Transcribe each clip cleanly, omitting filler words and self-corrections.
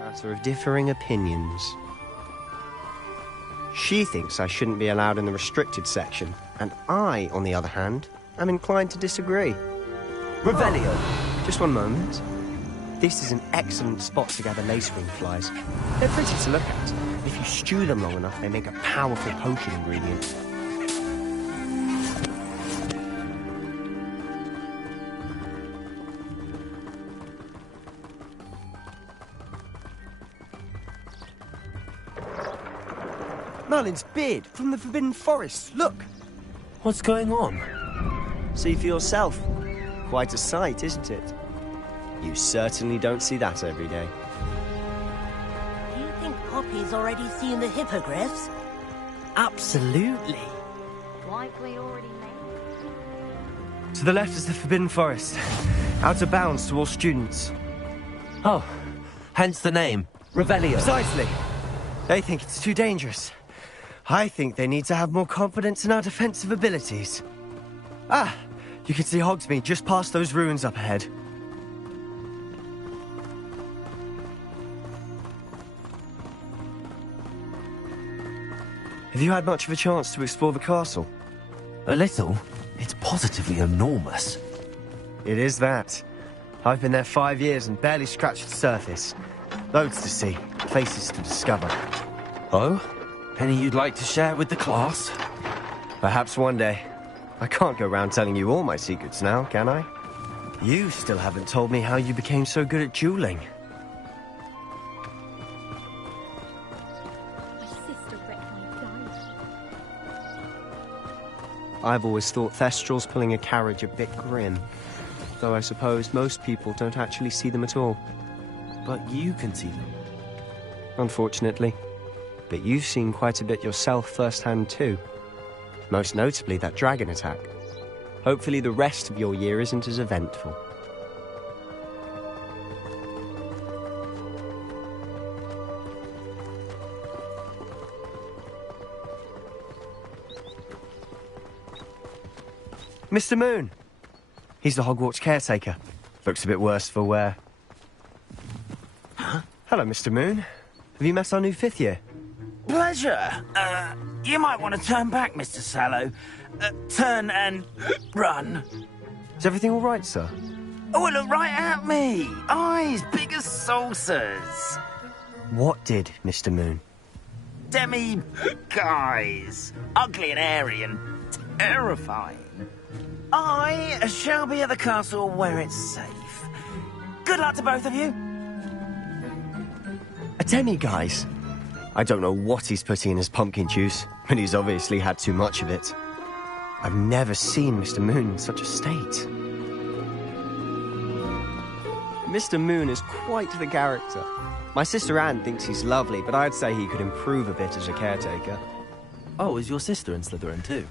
Matter of differing opinions. She thinks I shouldn't be allowed in the restricted section, and I, on the other hand, am inclined to disagree. Revelio! Just one moment. This is an excellent spot to gather lacewing flies. They're pretty to look at. If you stew them long enough, they make a powerful potion ingredient. Merlin's beard from the Forbidden Forest. Look! What's going on? See for yourself. Quite a sight, isn't it? You certainly don't see that every day. Do you think Poppy's already seen the hippogriffs? Absolutely. Likely already made. To the left is the Forbidden Forest. Out of bounds to all students. Oh, hence the name. Revelio. Precisely. They think it's too dangerous. I think they need to have more confidence in our defensive abilities. Ah, you can see Hogsmeade just past those ruins up ahead. Have you had much of a chance to explore the castle? A little. It's positively enormous. It is that. I've been there 5 years and barely scratched the surface. Loads to see, places to discover. Oh? Any you'd like to share with the class? Perhaps one day. I can't go around telling you all my secrets now, can I? You still haven't told me how you became so good at dueling. My sister wrecked my dive. I've always thought Thestrals pulling a carriage a bit grim. Though I suppose most people don't actually see them at all. But you can see them. Unfortunately. But you've seen quite a bit yourself firsthand too. Most notably that dragon attack. Hopefully the rest of your year isn't as eventful. Mr. Moon! He's the Hogwarts caretaker. Looks a bit worse for wear. Huh? Hello, Mr. Moon. Have you met our new 5th year? Pleasure. You might want to turn back, Mr. Sallow. Turn and run. Is everything all right, sir? Oh, look right at me. Eyes big as saucers. What did, Mr. Moon? Guys. Ugly and airy and terrifying. I shall be at the castle where it's safe. Good luck to both of you. A demi-guise? I don't know what he's putting in his pumpkin juice, but he's obviously had too much of it. I've never seen Mr. Moon in such a state. Mr. Moon is quite the character. My sister Anne thinks he's lovely, but I'd say he could improve a bit as a caretaker. Oh, is your sister in Slytherin too?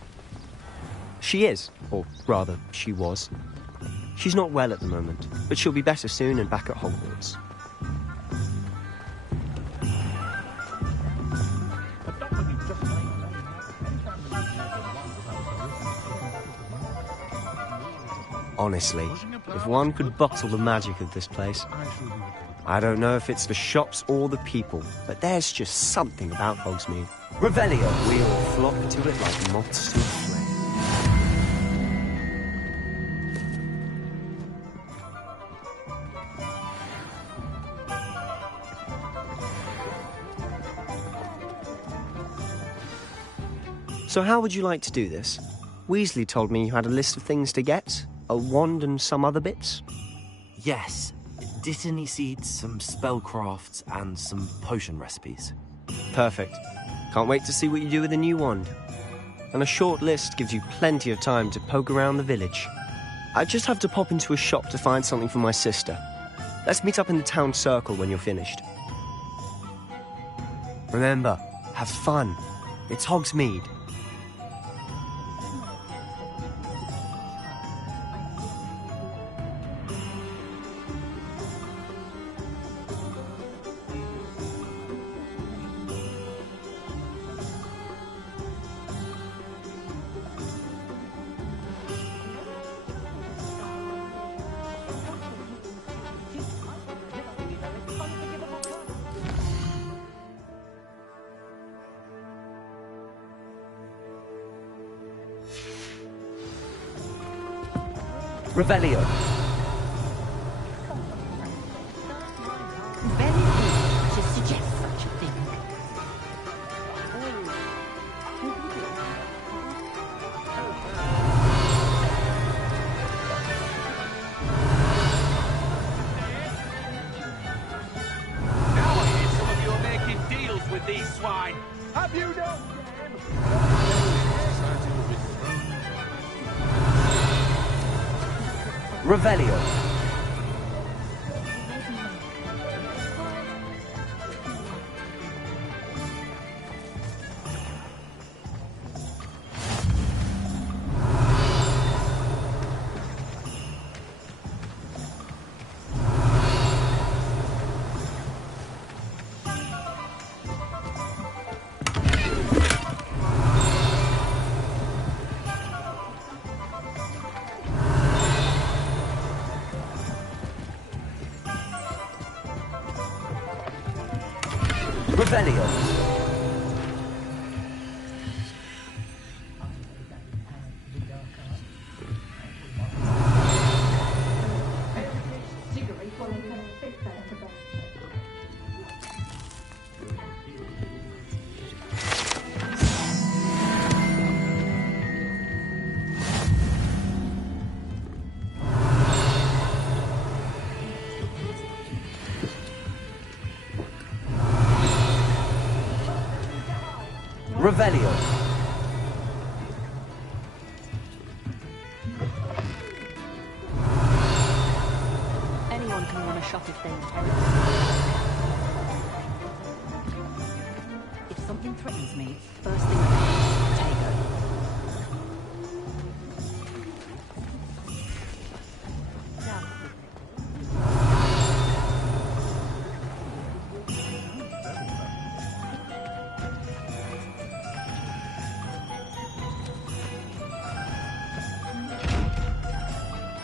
She is, or rather, she was. She's not well at the moment, but she'll be better soon and back at Hogwarts. Honestly, if one could bottle the magic of this place. I don't know if it's the shops or the people, but there's just something about Hogsmeade. Revelio! We all flock to it like moths to a flame. So how would you like to do this? Weasley told me you had a list of things to get. A wand and some other bits? Yes. dittany seeds, some spellcrafts, and some potion recipes. Perfect. Can't wait to see what you do with the new wand. And a short list gives you plenty of time to poke around the village. I just have to pop into a shop to find something for my sister. Let's meet up in the town circle when you're finished. Remember, have fun. It's Hogsmeade. Revelio. Very good to suggest such a thing. Now I hear some of you are making deals with these swine. Have you done? Revelio. Revelio. Revelio. Anyone can run a shop if they intend. If something threatens me, first thing I take it.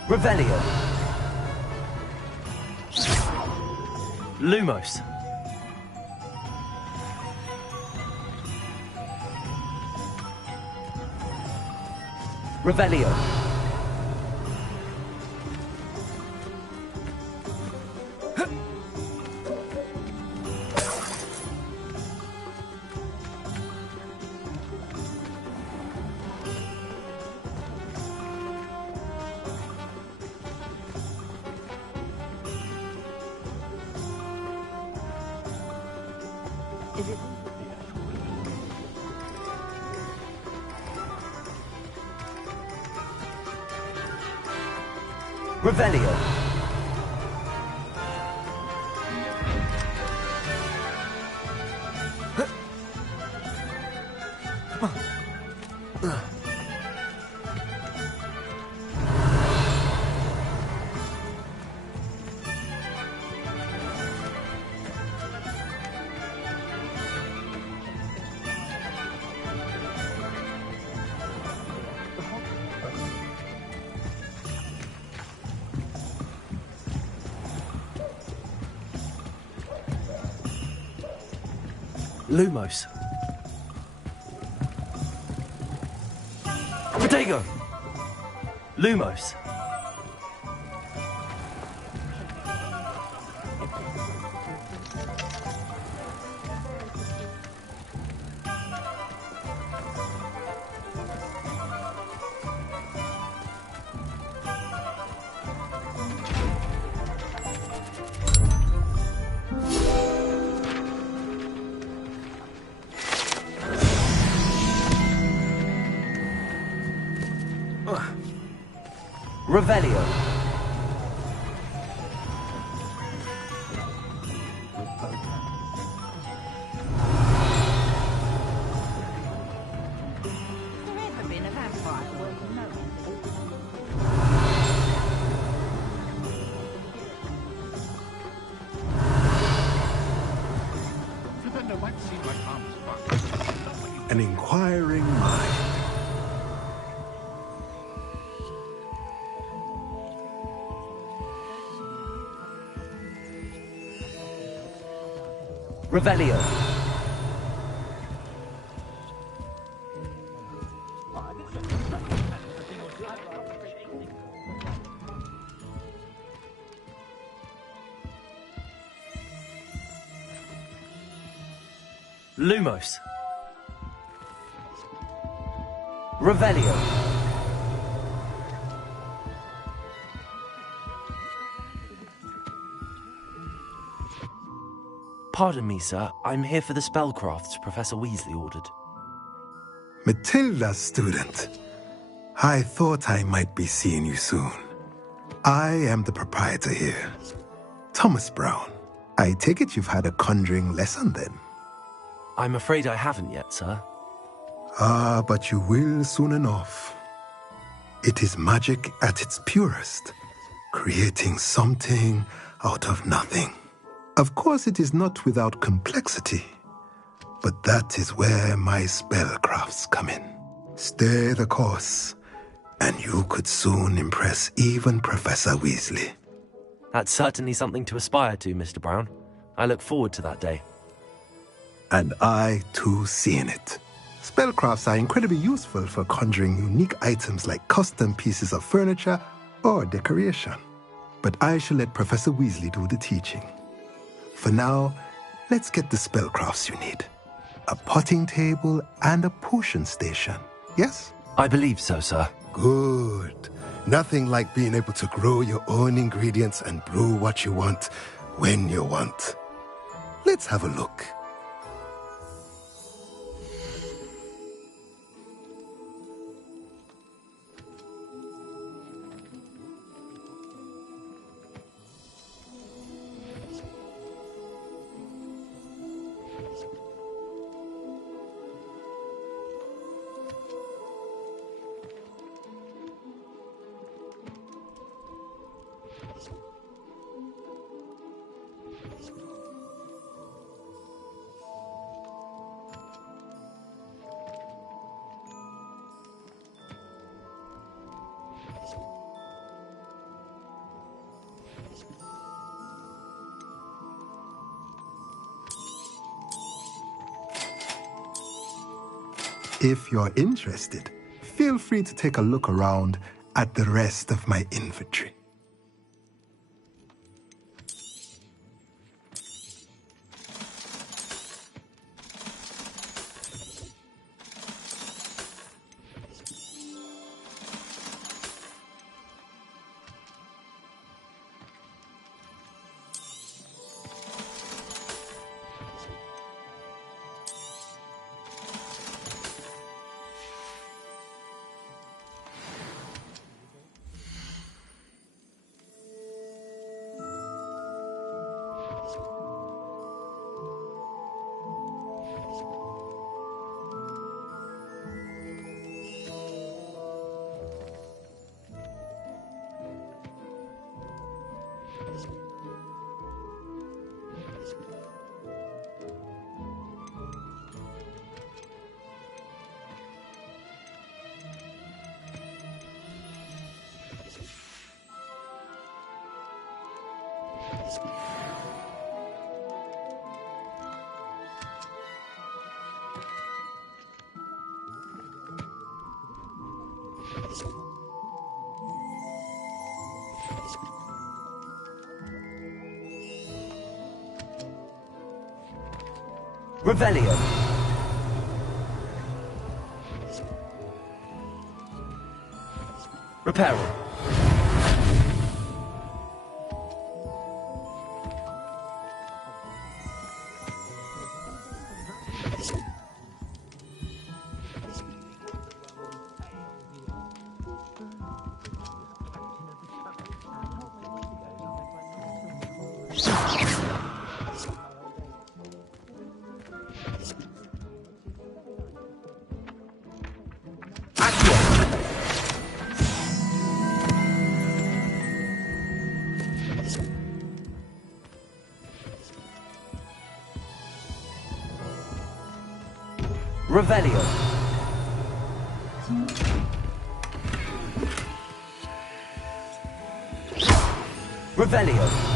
Revelio. Lumos. Revelio. Is it? Revelio. Lumos. Protego. Lumos. Revelio. Has there ever been a vampire worth knowing? Flippin', I might see my arms back. An inquiring mind. Revelio. Lumos. Revelio. Pardon me, sir. I'm here for the spellcrafts Professor Weasley ordered. Matilda's student. I thought I might be seeing you soon. I am the proprietor here, Thomas Brown. I take it you've had a conjuring lesson then? I'm afraid I haven't yet, sir. Ah, but you will soon enough. It is magic at its purest, creating something out of nothing. Of course, it is not without complexity, but that is where my spellcrafts come in. Stay the course, and you could soon impress even Professor Weasley. That's certainly something to aspire to, Mr. Brown. I look forward to that day. And I, too, seeing it. Spellcrafts are incredibly useful for conjuring unique items like custom pieces of furniture or decoration. But I shall let Professor Weasley do the teaching. For now, let's get the spellcrafts you need. A potting table and a potion station, yes? I believe so, sir. Good. Nothing like being able to grow your own ingredients and brew what you want when you want. Let's have a look. If you're interested, feel free to take a look around at the rest of my inventory. Revelio. Reparo. Revelio. Revelio.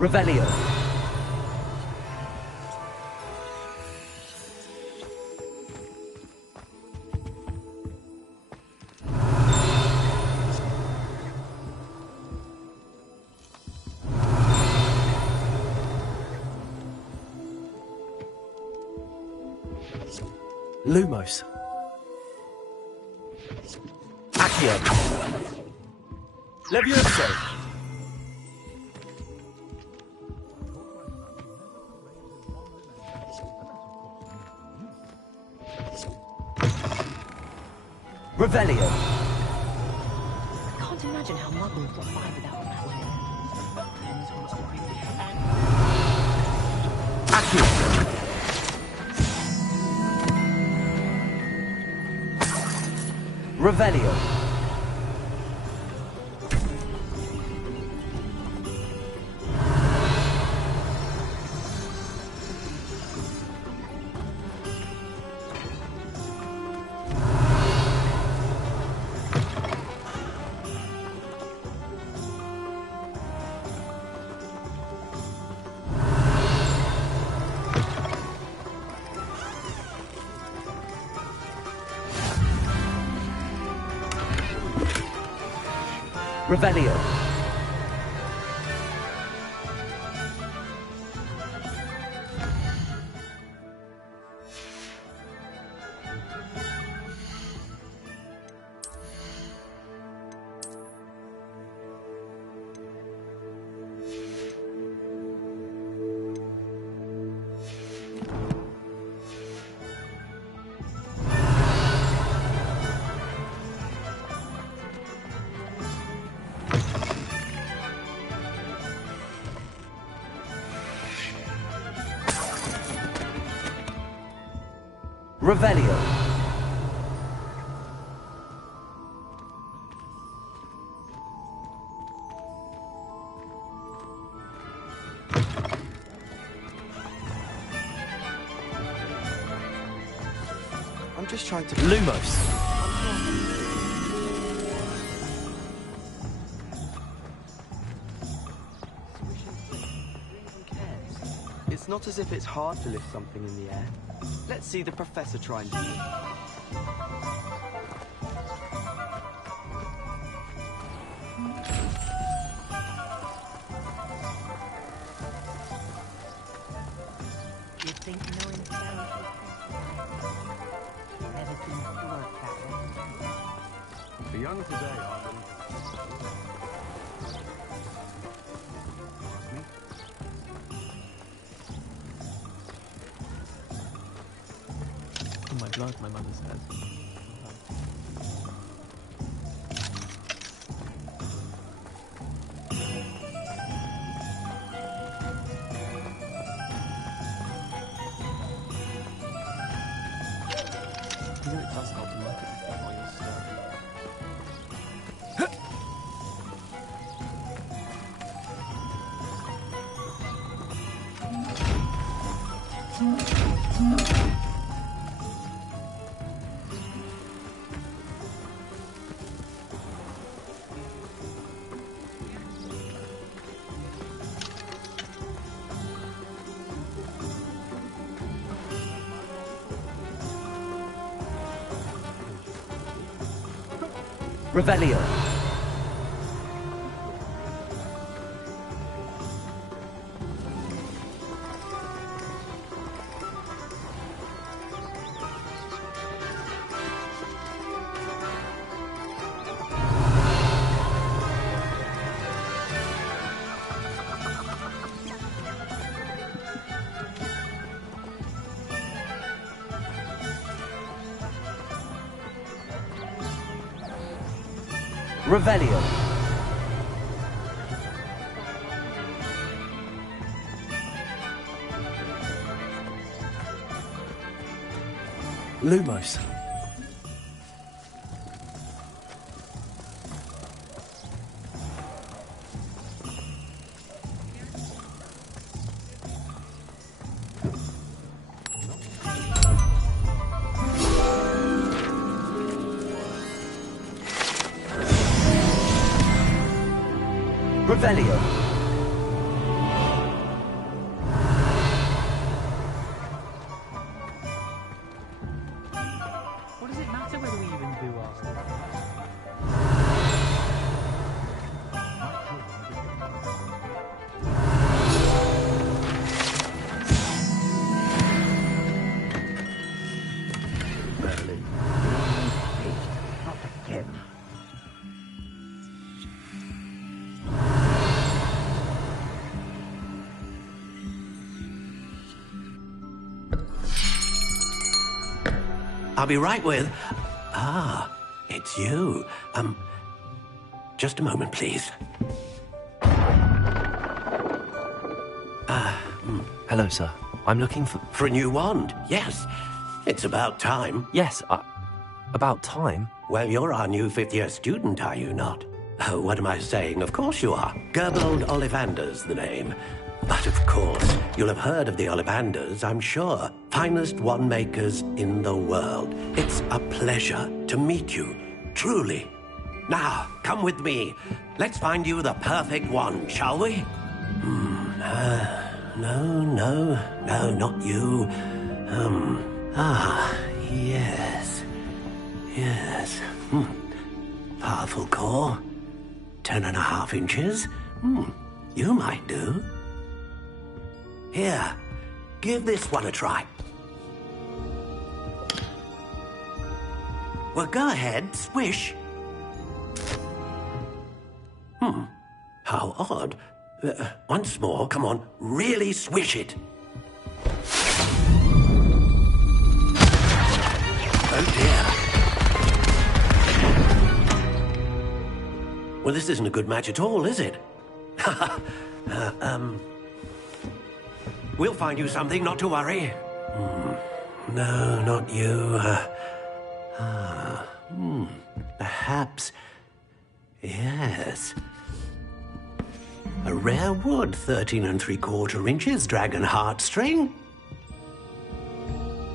Revelio. Lumos. Accio. Levioso. Revelio. I can't imagine how Muggles got by without magic. Accio. Revelio. Revelio. Revelio. I'm just trying to... Lumos. It's not as if it's hard to lift something in the air. Let's see the professor try and do it. You think knowing spells is never seems to work that way? The young today are the... Oh my blood, my mother said. You know it does help to market this while you're stirring. Revelio. Revelio. Lumos. Revelio. What does it matter whether we even do our stuff? Merlin. Not again. I'll be right with... Ah, it's you. Just a moment, please. Hello, sir. I'm looking for... For a new wand, yes. It's about time. Yes, about time. Well, you're our new fifth-year student, are you not? Oh, what am I saying? Of course you are. Gerbold Ollivander's the name. But of course, you'll have heard of the Ollivanders, I'm sure. Finest wand makers in the world. It's a pleasure to meet you, truly. Now, come with me. Let's find you the perfect wand, shall we? No, not you. Yes. Powerful core. 10.5 inches. You might do. Here, give this one a try. Well, go ahead, swish. How odd. Once more, come on, really swish it. Oh dear. Well, this isn't a good match at all, is it? We'll find you something, not to worry. No, not you. Perhaps... Yes. A rare wood, 13 3/4 inches, dragon heartstring.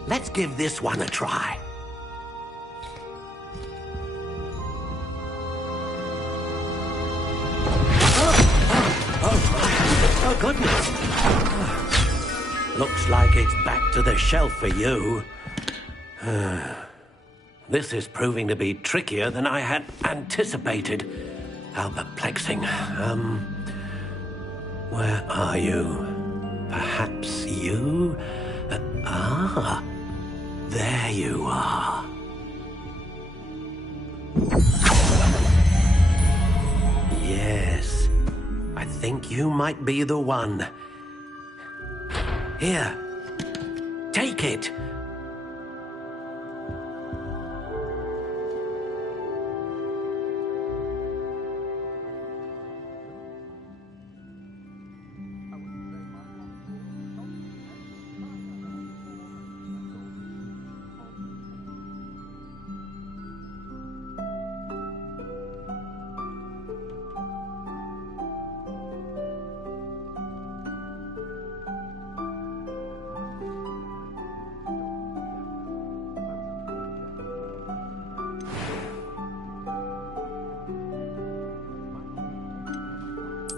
Let's give this one a try. Oh, goodness. Looks like it's back to the shelf for you. This is proving to be trickier than I had anticipated. How perplexing. Where are you? Perhaps you? There you are. Yes, I think you might be the one. Here, take it.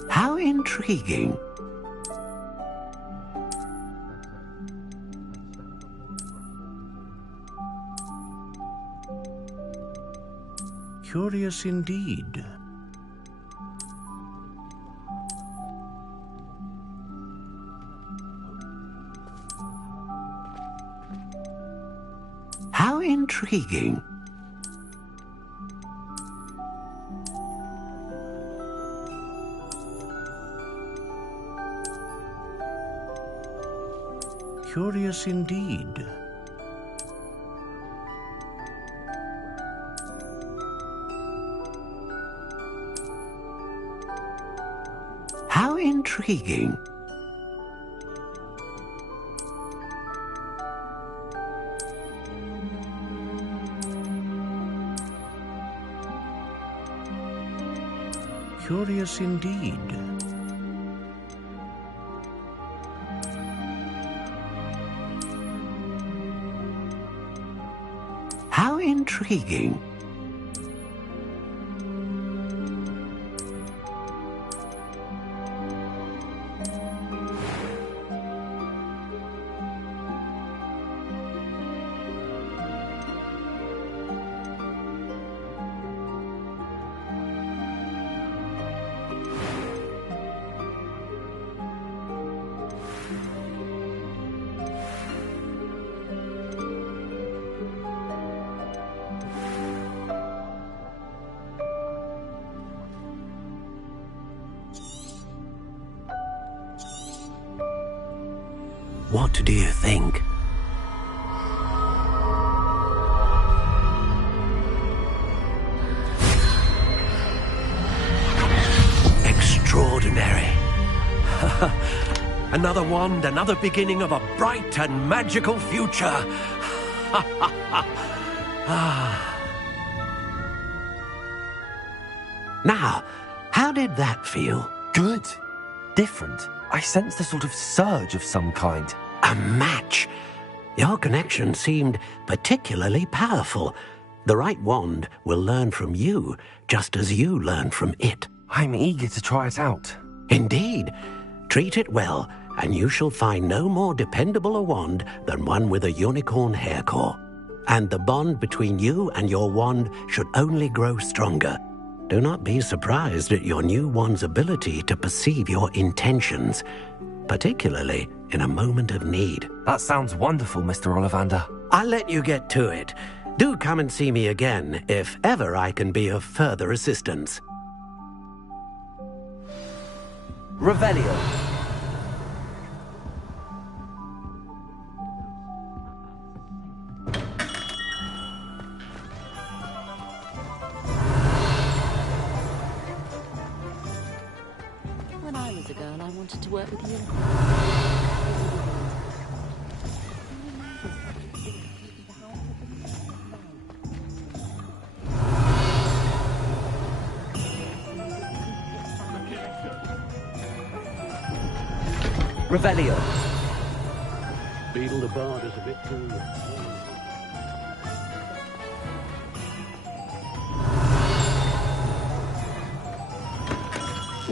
How intriguing. Curious indeed. How intriguing. Curious indeed. How intriguing. Curious indeed. How intriguing. What do you think? Extraordinary. Another wand, another beginning of a bright and magical future. Now, how did that feel? Good. Different. I sensed a sort of surge of some kind. A match. Your connection seemed particularly powerful. The right wand will learn from you, just as you learn from it. I'm eager to try it out. Indeed. Treat it well, and you shall find no more dependable a wand than one with a unicorn hair core. And the bond between you and your wand should only grow stronger. Do not be surprised at your new wand's ability to perceive your intentions, particularly in a moment of need. That sounds wonderful, Mr. Ollivander. I'll let you get to it. Do come and see me again if ever I can be of further assistance. Revelio. When I was a girl, I wanted to work with you. Revelio. Beetle the Bard is a bit too...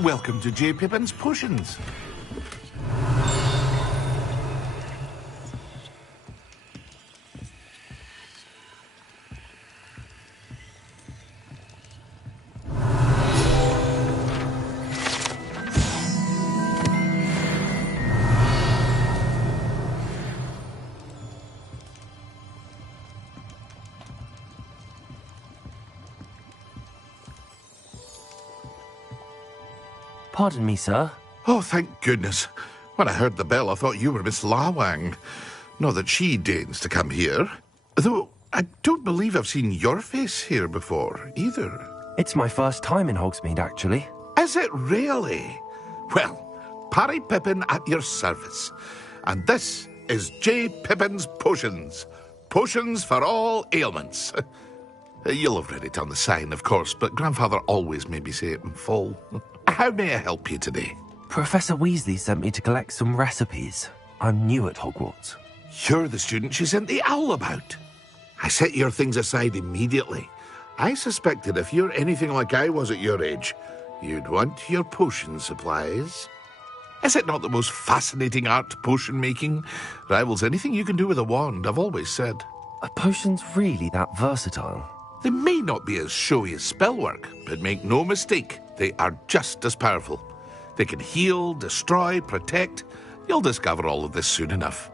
Welcome to J. Pippin's Potions. Pardon me, sir. Oh, thank goodness. When I heard the bell, I thought you were Miss Lawang. Not that she deigns to come here. Though I don't believe I've seen your face here before, either. It's my first time in Hogsmeade, actually. Is it really? Well, Parry Pippin at your service. And this is J. Pippin's Potions. Potions for all ailments. You'll have read it on the sign, of course, but Grandfather always made me say it in full. How may I help you today? Professor Weasley sent me to collect some recipes. I'm new at Hogwarts. You're the student she sent the owl about. I set your things aside immediately. I suspected if you're anything like I was at your age, you'd want your potion supplies. Is it not the most fascinating art, potion making? Rivals anything you can do with a wand, I've always said. Are potions really that versatile? They may not be as showy as spellwork, but make no mistake, they are just as powerful. They can heal, destroy, protect. You'll discover all of this soon enough.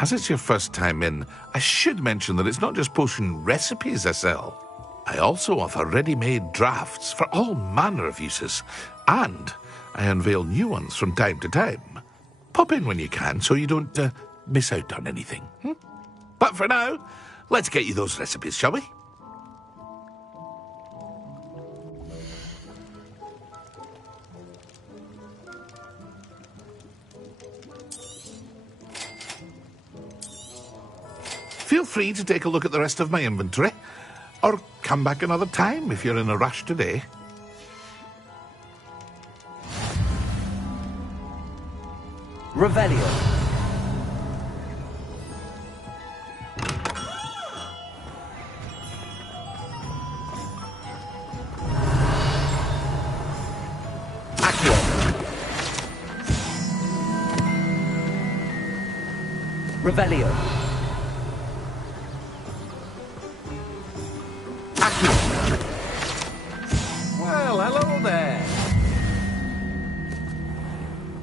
As it's your first time in, I should mention that it's not just potion recipes I sell. I also offer ready-made drafts for all manner of uses, and I unveil new ones from time to time. Pop in when you can so you don't miss out on anything. But for now, let's get you those recipes, shall we? Feel free to take a look at the rest of my inventory, or come back another time if you're in a rush today. Revelio. Revelio. Well, hello there.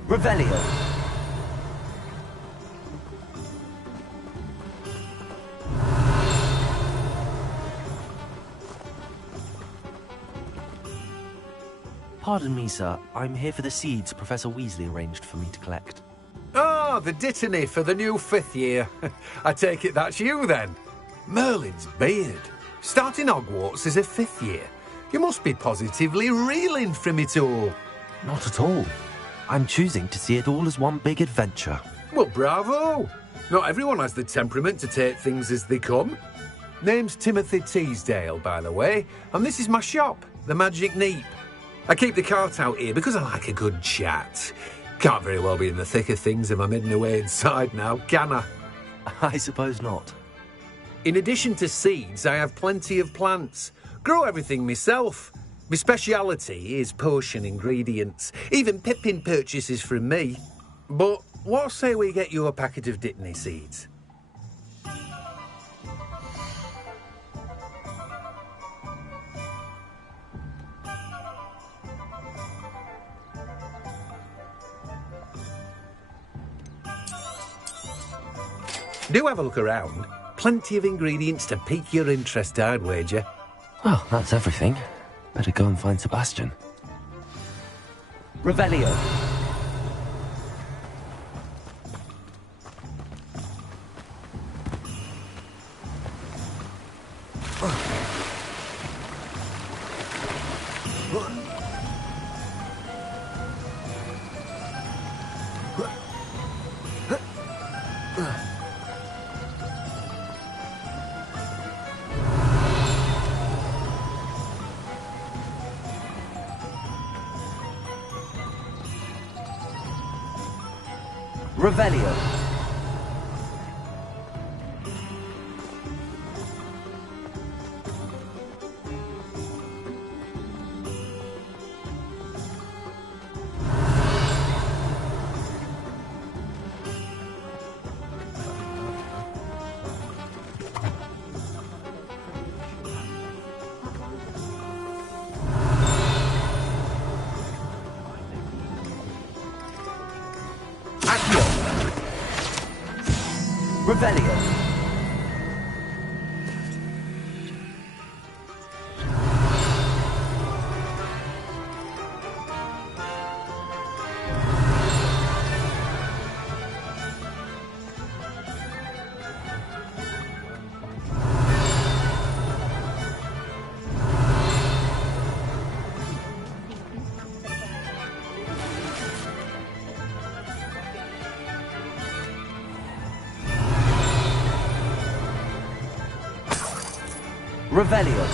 Revelio. Pardon me, sir. I'm here for the seeds Professor Weasley arranged for me to collect. Ah, the dittany for the new 5th year. I take it that's you, then. Merlin's beard. Starting Hogwarts as a 5th year. You must be positively reeling from it all. Not at all. I'm choosing to see it all as one big adventure. Well, bravo. Not everyone has the temperament to take things as they come. Name's Timothy Teasdale, by the way, and this is my shop, the Magic Neep. I keep the cart out here because I like a good chat. Can't very well be in the thick of things if I'm hidden away inside now, can I? I suppose not. In addition to seeds, I have plenty of plants. Grow everything myself. My speciality is potion ingredients. Even Pippin purchases from me. But what say we get you a packet of Dittany seeds? Do have a look around. Plenty of ingredients to pique your interest, I'd wager. Well, that's everything. Better go and find Sebastian. Revelio. Revelio. Revelio. Revelio.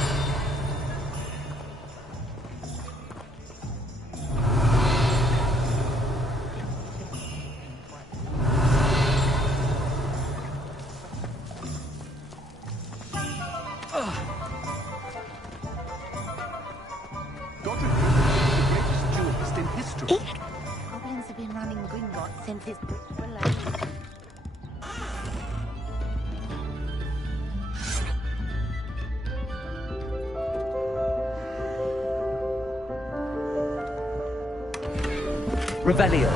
Goblins have been running Gringotts since its bricks were laid. Revelio.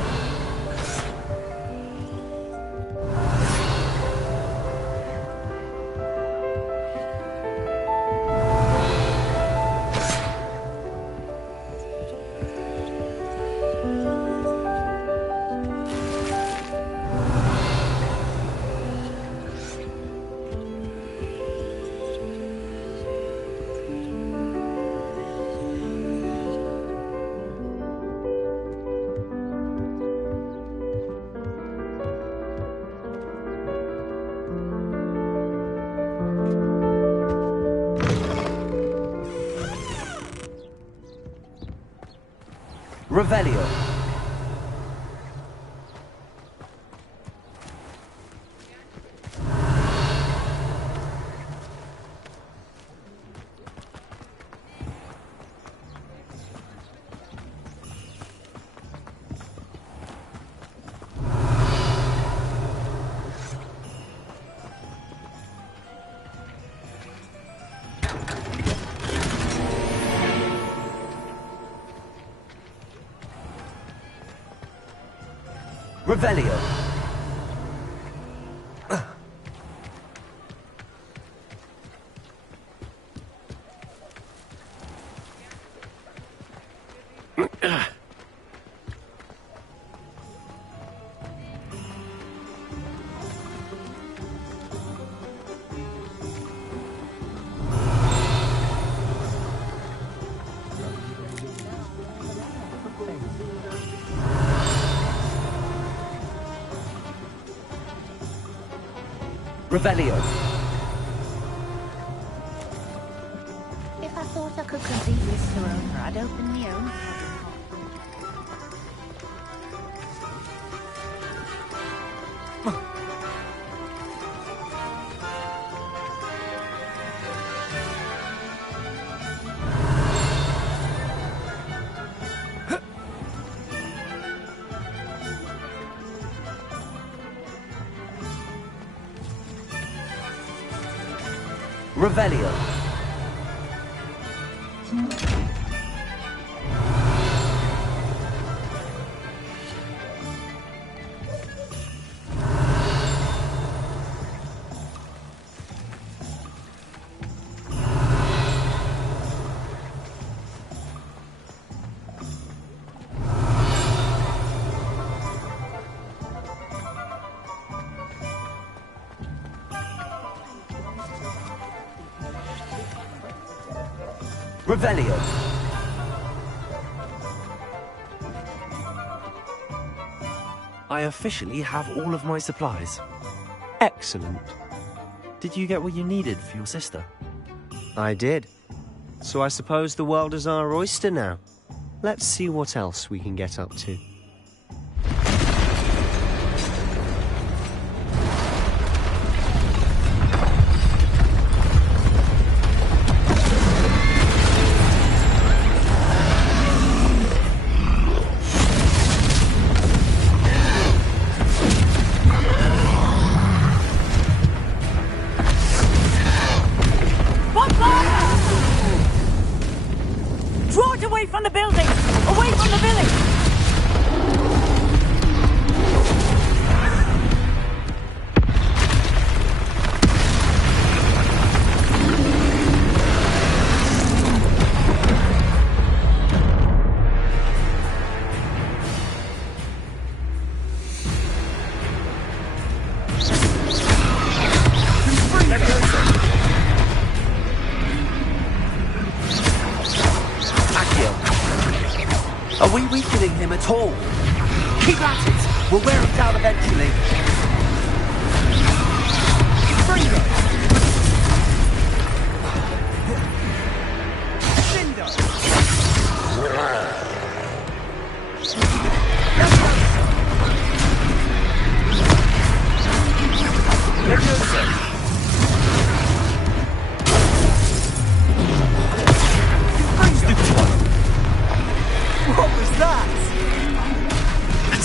Revelio. Revelio. Revelio. If I thought I could complete this surrender, I'd open my own. Revelio. Revelio. I officially have all of my supplies. Excellent. Did you get what you needed for your sister? I did. So I suppose the world is our oyster now. Let's see what else we can get up to. Draw it away from the building! Away from the village! Are we weakening him at all? Keep at it! We'll wear him down eventually. Bring it!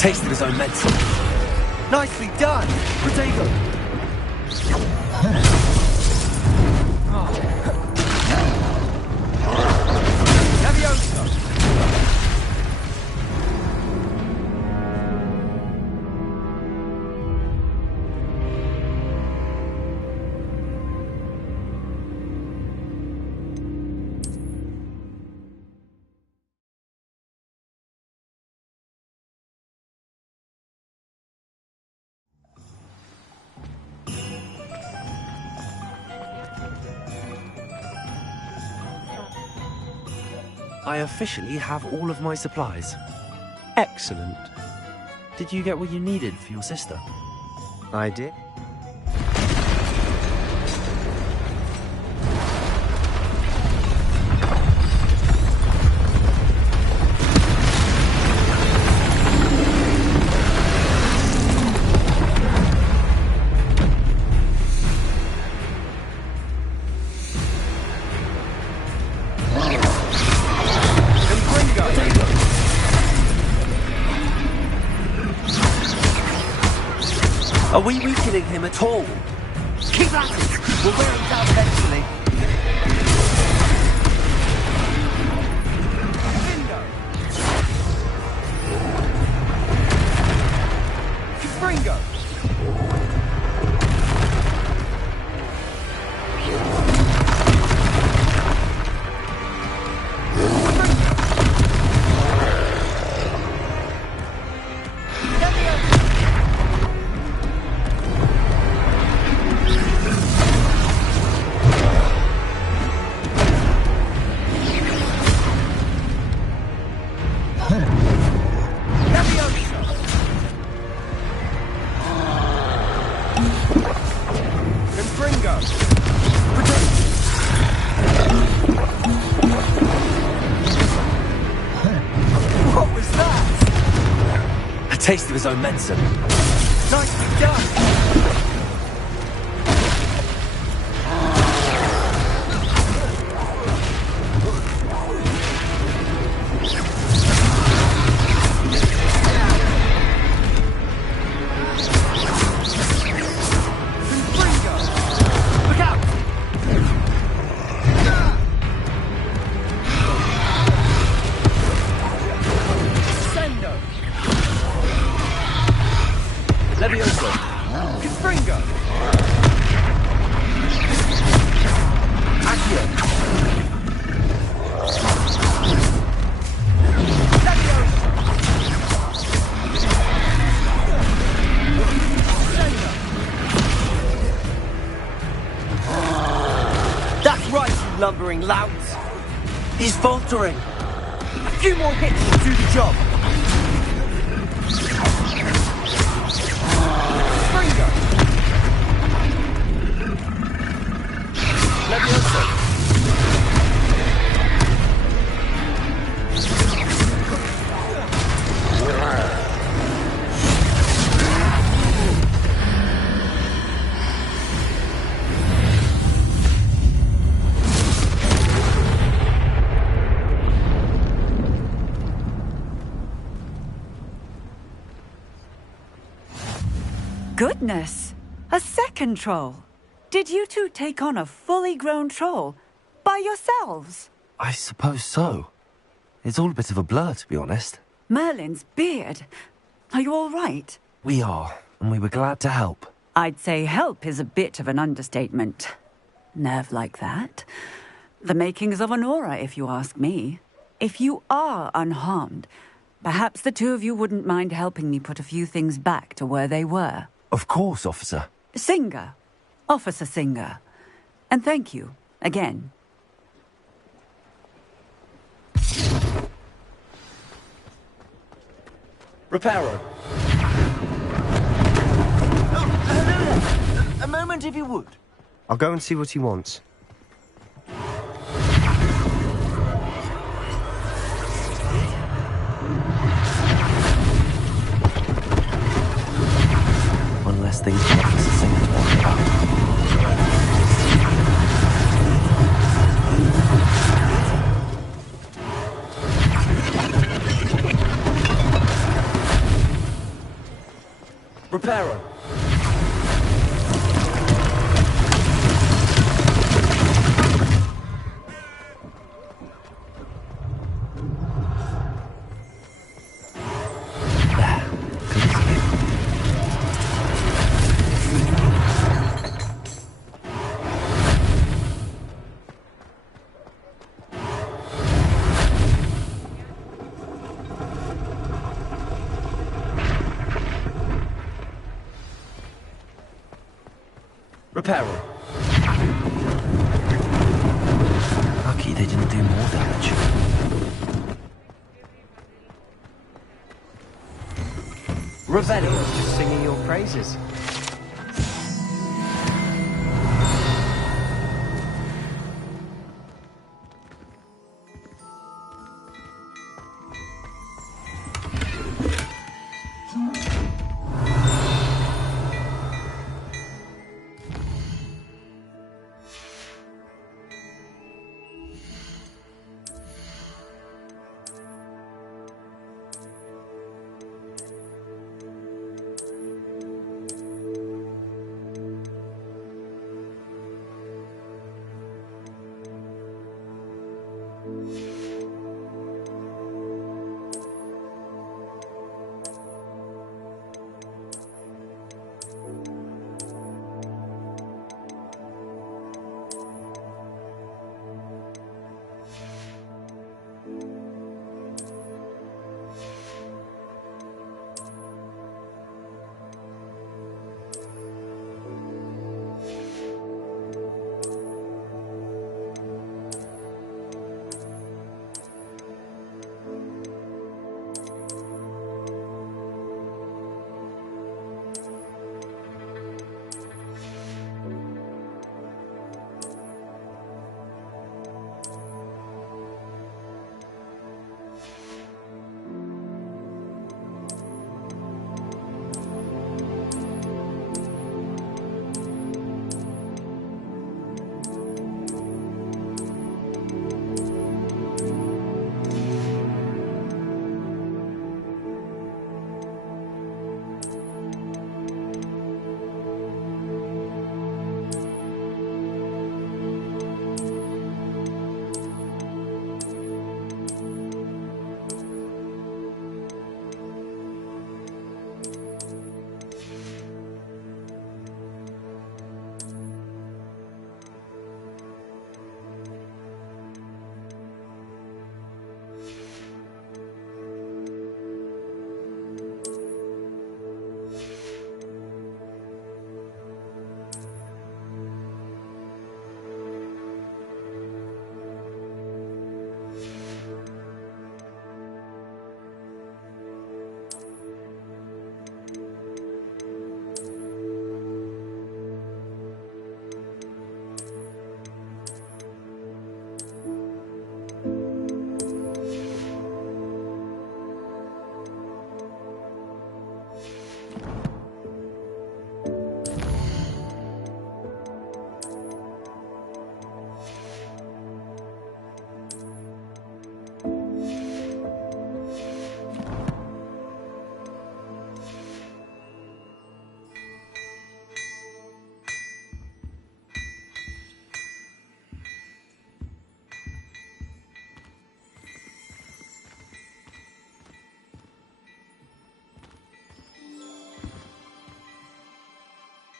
taste of his own medicine. Nicely done! Potato! Leviosa! I officially have all of my supplies. Excellent. Did you get what you needed for your sister? I did. Are we weakening him at all? Keep at it! We'll wear him down eventually. Bingo! Fringo! Taste of his own medicine. Nicely done! Look out! Sendo! Leviosa! Fringo! Accio! Leviosa! That's right, you lumbering louts! He's faltering. A few more hits will do the job! Fringo! Leviosa! Goodness! A second troll! Did you two take on a fully grown troll? By yourselves? I suppose so. It's all a bit of a blur, to be honest. Merlin's beard. Are you all right? We are, and we were glad to help. I'd say help is a bit of an understatement. Nerve like that. The makings of an aura, if you ask me. If you are unharmed, perhaps the two of you wouldn't mind helping me put a few things back to where they were. Of course, officer. Singer. Officer Singer. And thank you, again. Reparo. A moment, if you would. I'll go and see what he wants. One less thing for Officer Singer to worry about. Reparo. Reparo. Lucky they didn't do more damage. Revelio's just singing your praises.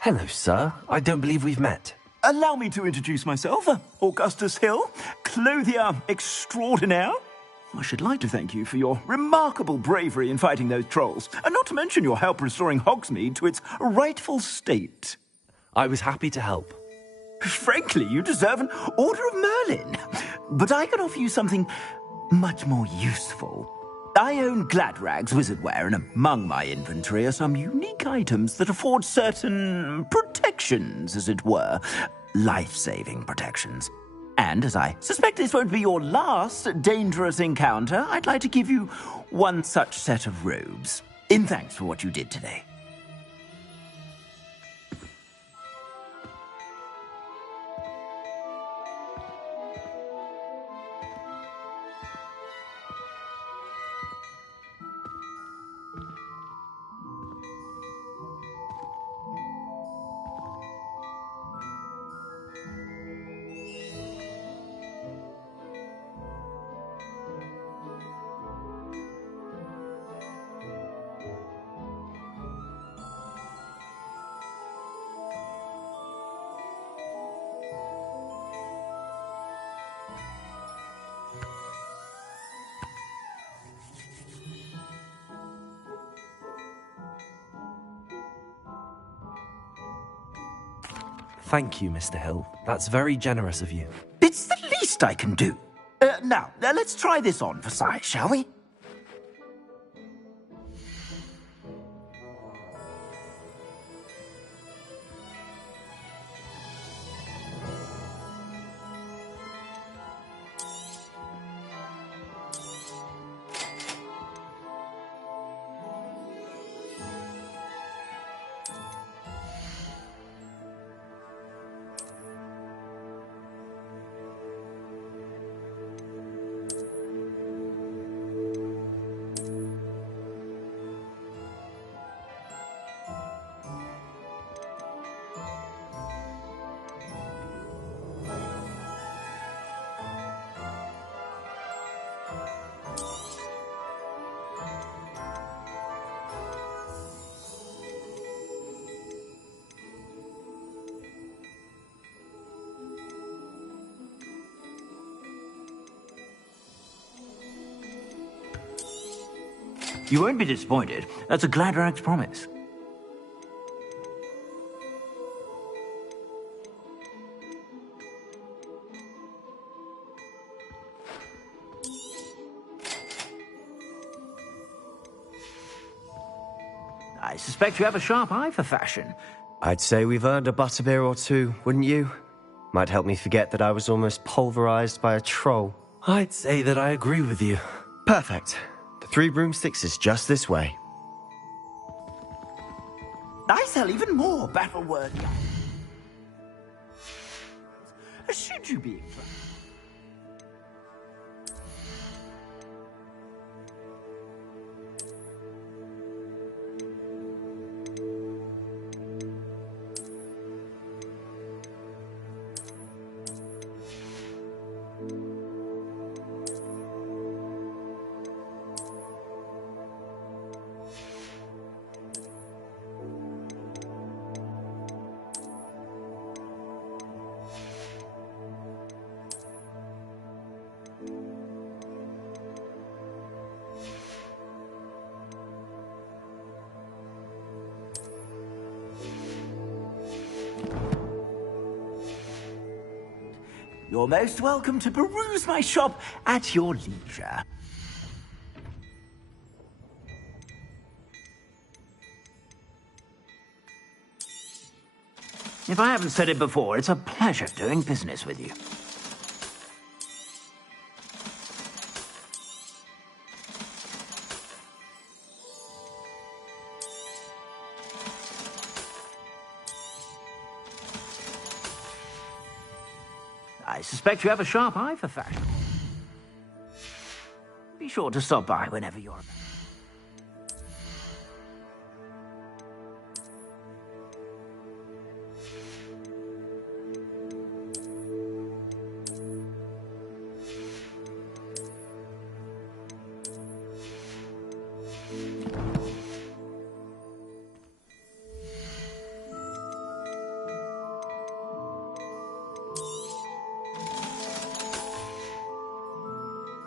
Hello, sir. I don't believe we've met. Allow me to introduce myself, Augustus Hill, clothier extraordinaire. I should like to thank you for your remarkable bravery in fighting those trolls, and not to mention your help restoring Hogsmeade to its rightful state. I was happy to help. Frankly, you deserve an Order of Merlin. But I can offer you something much more useful. I own Gladrag's wizardware, and among my inventory are some unique items that afford certain protections, as it were. Life-saving protections. And as I suspect this won't be your last dangerous encounter, I'd like to give you one such set of robes, in thanks for what you did today. Thank you, Mr. Hill. That's very generous of you. It's the least I can do. Now, let's try this on for size, shall we? You won't be disappointed. That's a Gladrag's promise. I suspect you have a sharp eye for fashion. I'd say we've earned a butterbeer or two, wouldn't you? Might help me forget that I was almost pulverized by a troll. I'd say that I agree with you. Perfect. The 3 broomsticks is just this way. I sell even more battle word. Should you be inclined? You're most welcome to peruse my shop at your leisure. If I haven't said it before, it's a pleasure doing business with you. I suspect you have a sharp eye for fashion. Be sure to stop by whenever you're about.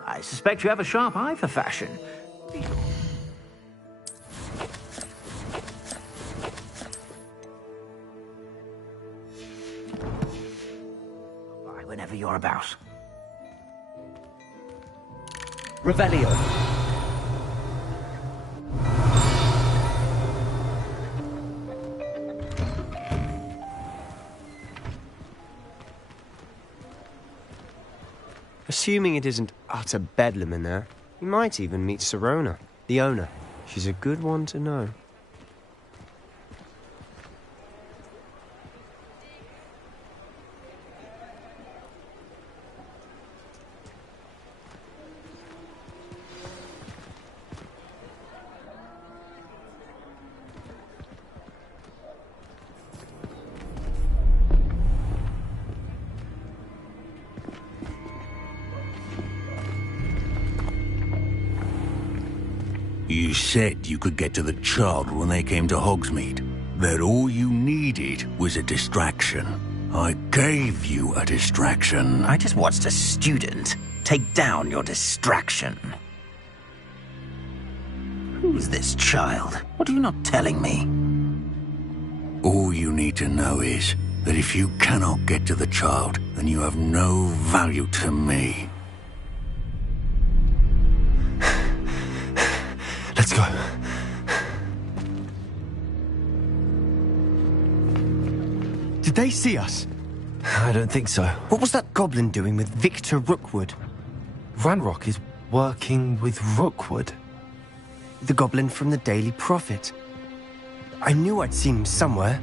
I suspect you have a sharp eye for fashion. Bye whenever you're about. Revelio. Assuming it isn't utter bedlam in there, you might even meet Sirona, the owner. She's a good one to know. You said you could get to the child when they came to Hogsmeade. That all you needed was a distraction. I gave you a distraction. I just watched a student take down your distraction. Who's this child? What are you not telling me? All you need to know is, that if you cannot get to the child, then you have no value to me. Let's go. Did they see us? I don't think so. What was that goblin doing with Victor Rookwood? Ranrock is working with Rookwood. The goblin from the Daily Prophet. I knew I'd seen him somewhere.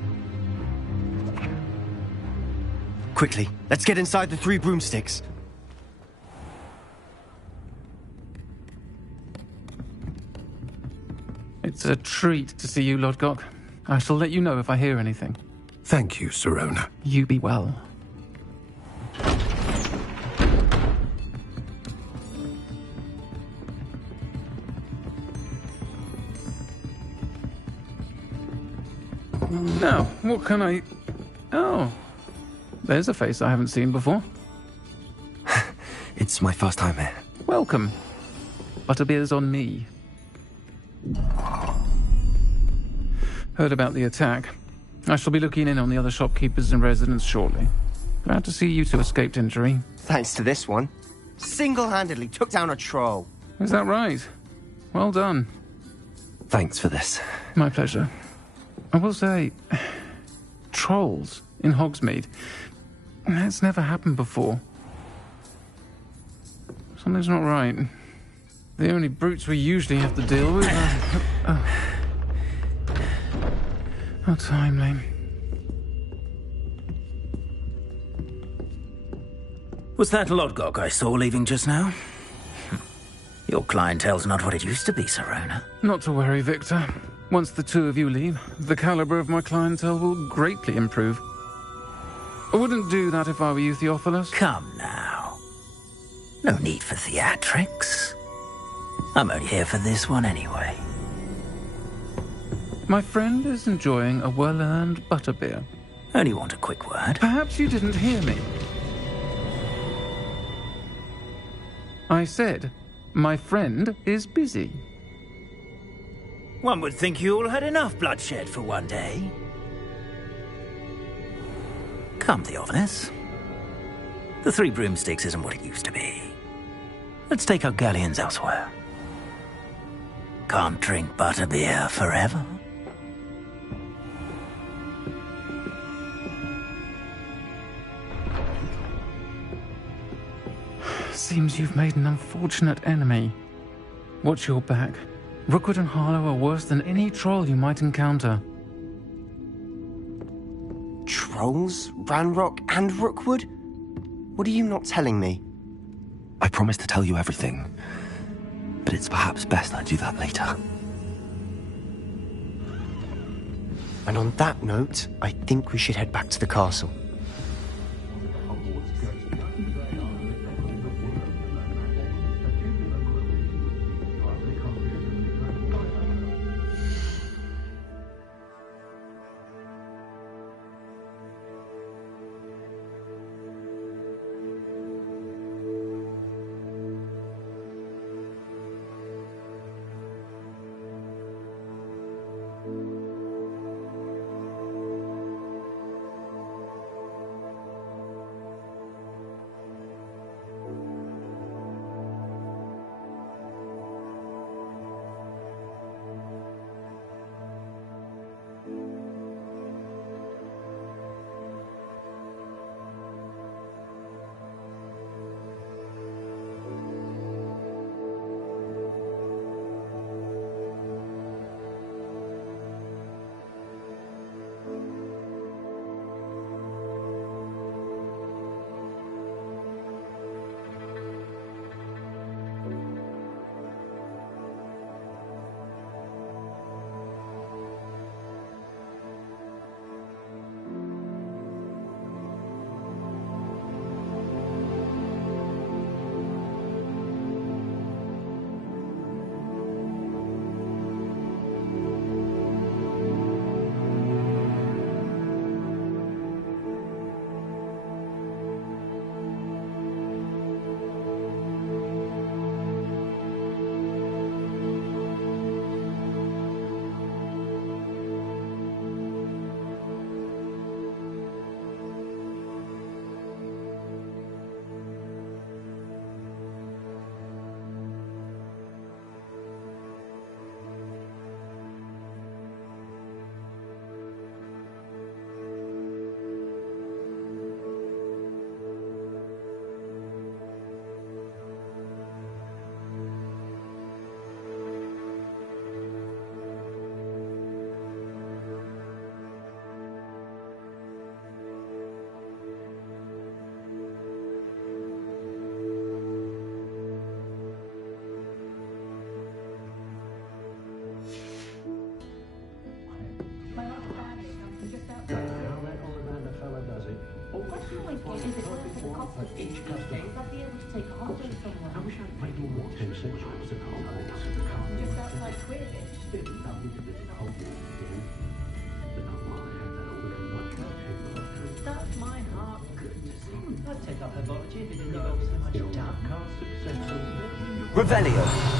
Quickly, let's get inside the 3 broomsticks. It's a treat to see you, Lodgok. I shall let you know if I hear anything. Thank you, Sirona. You be well. Now, what can I... Oh, there's a face I haven't seen before. It's my first time here. Welcome. Butterbeer's on me. Heard about the attack. I shall be looking in on the other shopkeepers and residents shortly. Glad to see you two escaped injury. Thanks to this one. Single-handedly took down a troll. Is that right? Well done. Thanks for this. My pleasure. I will say, trolls in Hogsmeade. That's never happened before. Something's not right. The only brutes we usually have to deal with are... How timely. Was that Lodgok I saw leaving just now? Your clientele's not what it used to be, Sirona. Not to worry, Victor. Once the 2 of you leave, the caliber of my clientele will greatly improve. I wouldn't do that if I were you, Theophilus. Come now. No need for theatrics. I'm only here for this one anyway. My friend is enjoying a well-earned butterbeer. Only want a quick word. Perhaps you didn't hear me. I said, my friend is busy. One would think you all had enough bloodshed for one day. Come, Theophilus. The 3 broomsticks isn't what it used to be. Let's take our galleons elsewhere. Can't drink butterbeer forever. Seems you've made an unfortunate enemy. Watch your back. Rookwood and Harlow are worse than any troll you might encounter. Trolls? Ranrock and Rookwood? What are you not telling me? I promise to tell you everything, but it's perhaps best I do that later. And on that note, I think we should head back to the castle. Revelio.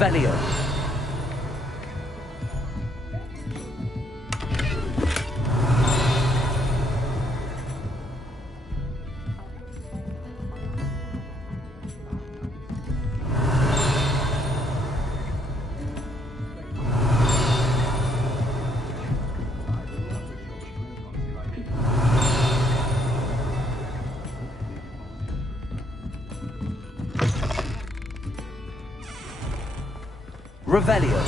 Revelio. Revelio.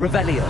Revelio.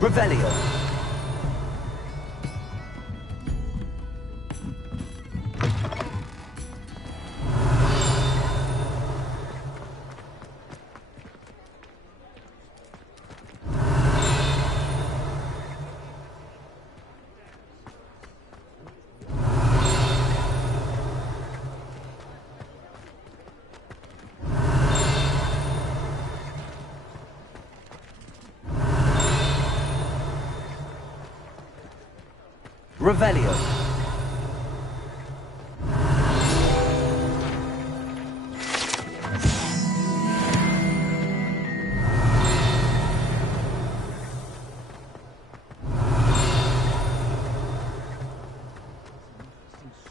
Revelio. Revelio.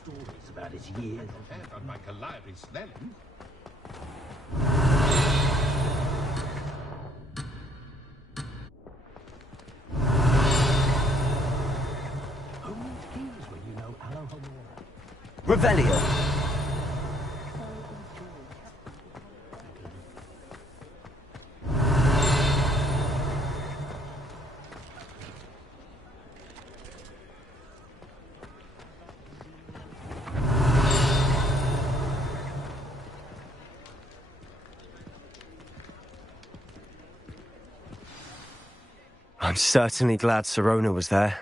Stories about his years. On my Calliope Snelling. Revelio. I'm certainly glad Sirona was there.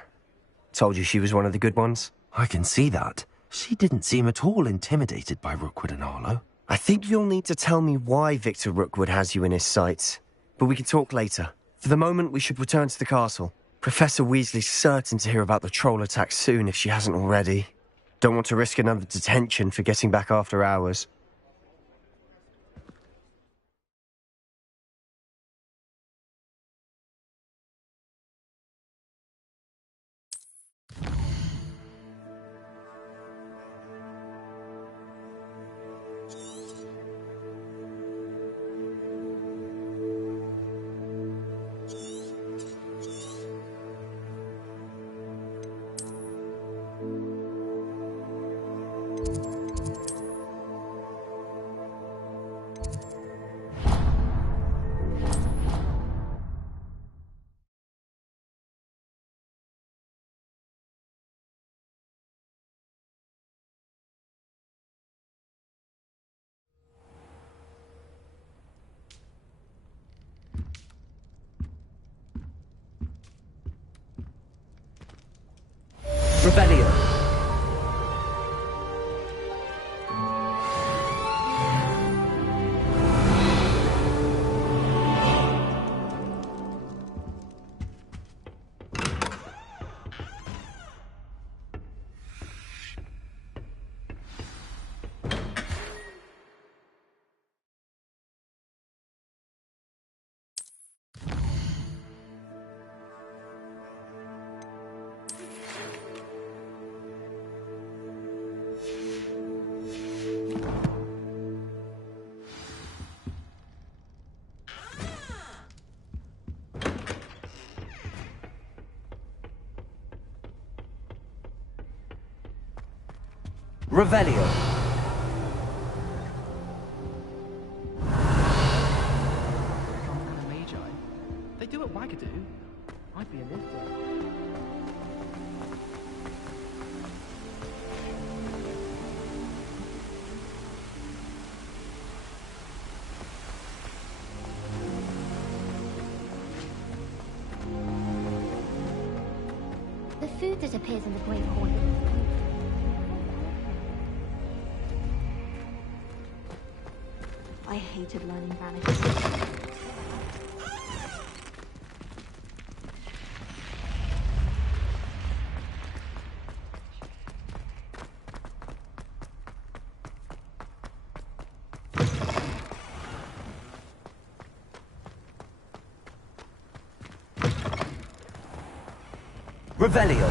Told you she was one of the good ones. I can see that. She didn't seem at all intimidated by Rookwood and Arlo. I think you'll need to tell me why Victor Rookwood has you in his sights. But we can talk later. For the moment, we should return to the castle. Professor Weasley's certain to hear about the troll attack soon if she hasn't already. Don't want to risk another detention for getting back after hours. Revelio. Revelio. Magi. They do at Wagadu. I'd be a lifter. The food that appears in the Great Hall. I hated learning vanity. Revelio.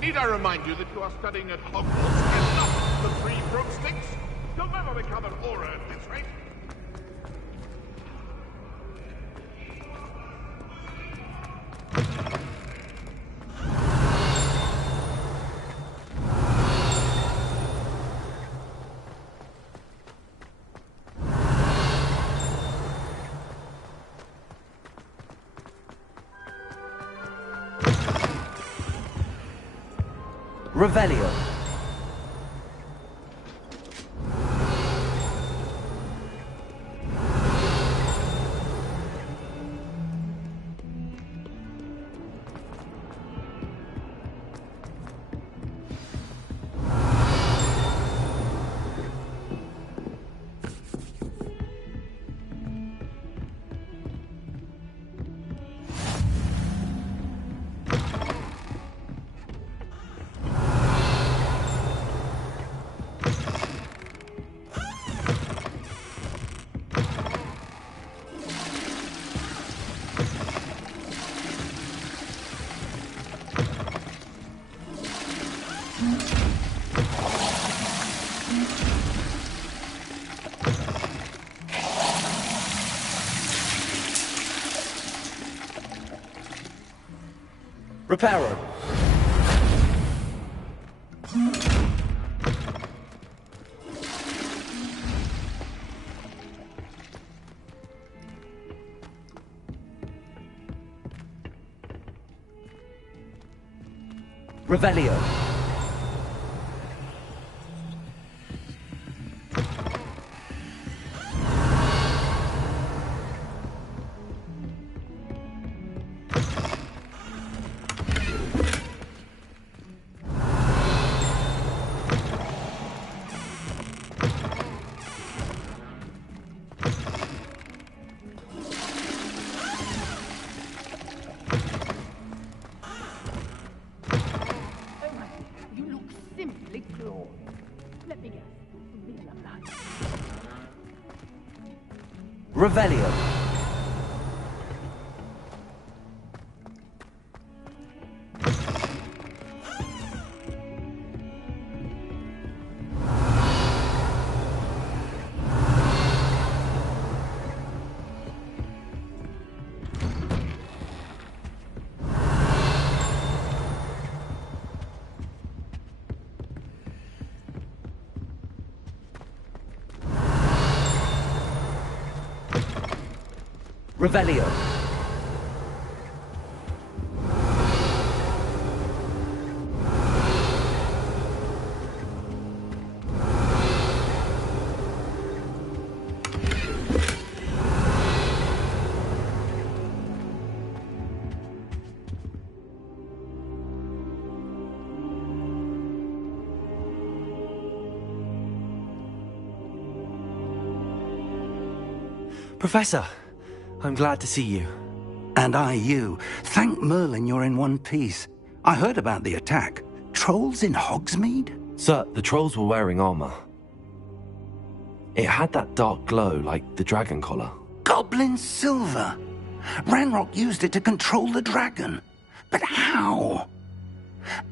Need I remind you that you are studying at Hogwarts and not the Three Broomsticks? You'll never become an aura at this rate. Revelio. Reparo. Revelio. Revelio. Revelio. Professor, I'm glad to see you. And I you. Thank Merlin you're in one piece. I heard about the attack. Trolls in Hogsmeade? Sir, the trolls were wearing armor. It had that dark glow like the dragon collar. Goblin silver! Ranrock used it to control the dragon. But how?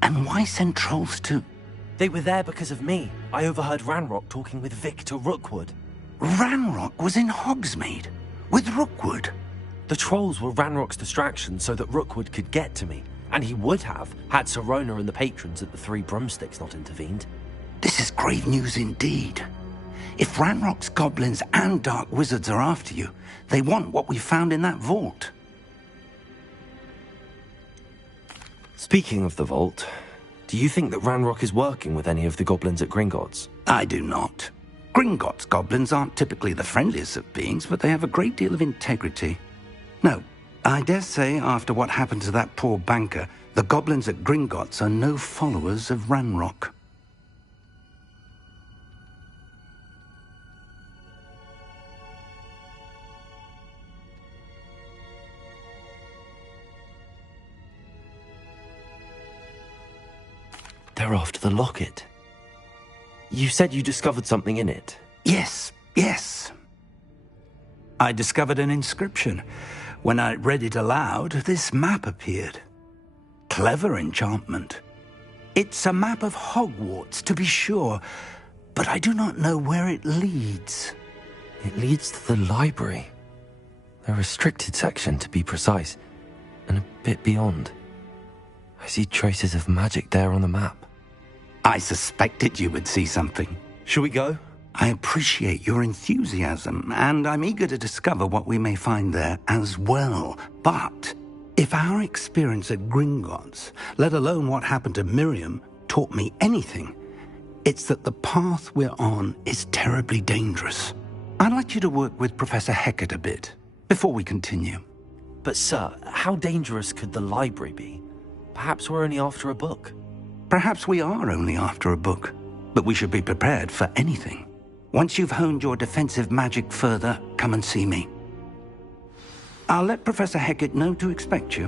And why send trolls to... They were there because of me. I overheard Ranrock talking with Victor Rookwood. Ranrock was in Hogsmeade? With Rookwood? The trolls were Ranrock's distraction so that Rookwood could get to me. And he would have, had Sirona and the patrons at the Three Broomsticks not intervened. This is grave news indeed. If Ranrock's goblins and dark wizards are after you, they want what we found in that vault. Speaking of the vault, do you think that Ranrock is working with any of the goblins at Gringotts? I do not. Gringotts goblins aren't typically the friendliest of beings, but they have a great deal of integrity. No, I dare say after what happened to that poor banker, the goblins at Gringotts are no followers of Ranrock. They're after the locket. You said you discovered something in it. Yes. I discovered an inscription. When I read it aloud, this map appeared. Clever enchantment. It's a map of Hogwarts, to be sure, but I do not know where it leads. It leads to the library. A restricted section, to be precise, and a bit beyond. I see traces of magic there on the map. I suspected you would see something. Shall we go? I appreciate your enthusiasm, and I'm eager to discover what we may find there as well. But if our experience at Gringotts, let alone what happened to Miriam, taught me anything, it's that the path we're on is terribly dangerous. I'd like you to work with Professor Hecat a bit before we continue. But sir, how dangerous could the library be? Perhaps we're only after a book. Perhaps we are only after a book, but we should be prepared for anything. Once you've honed your defensive magic further, come and see me. I'll let Professor Hecat know to expect you.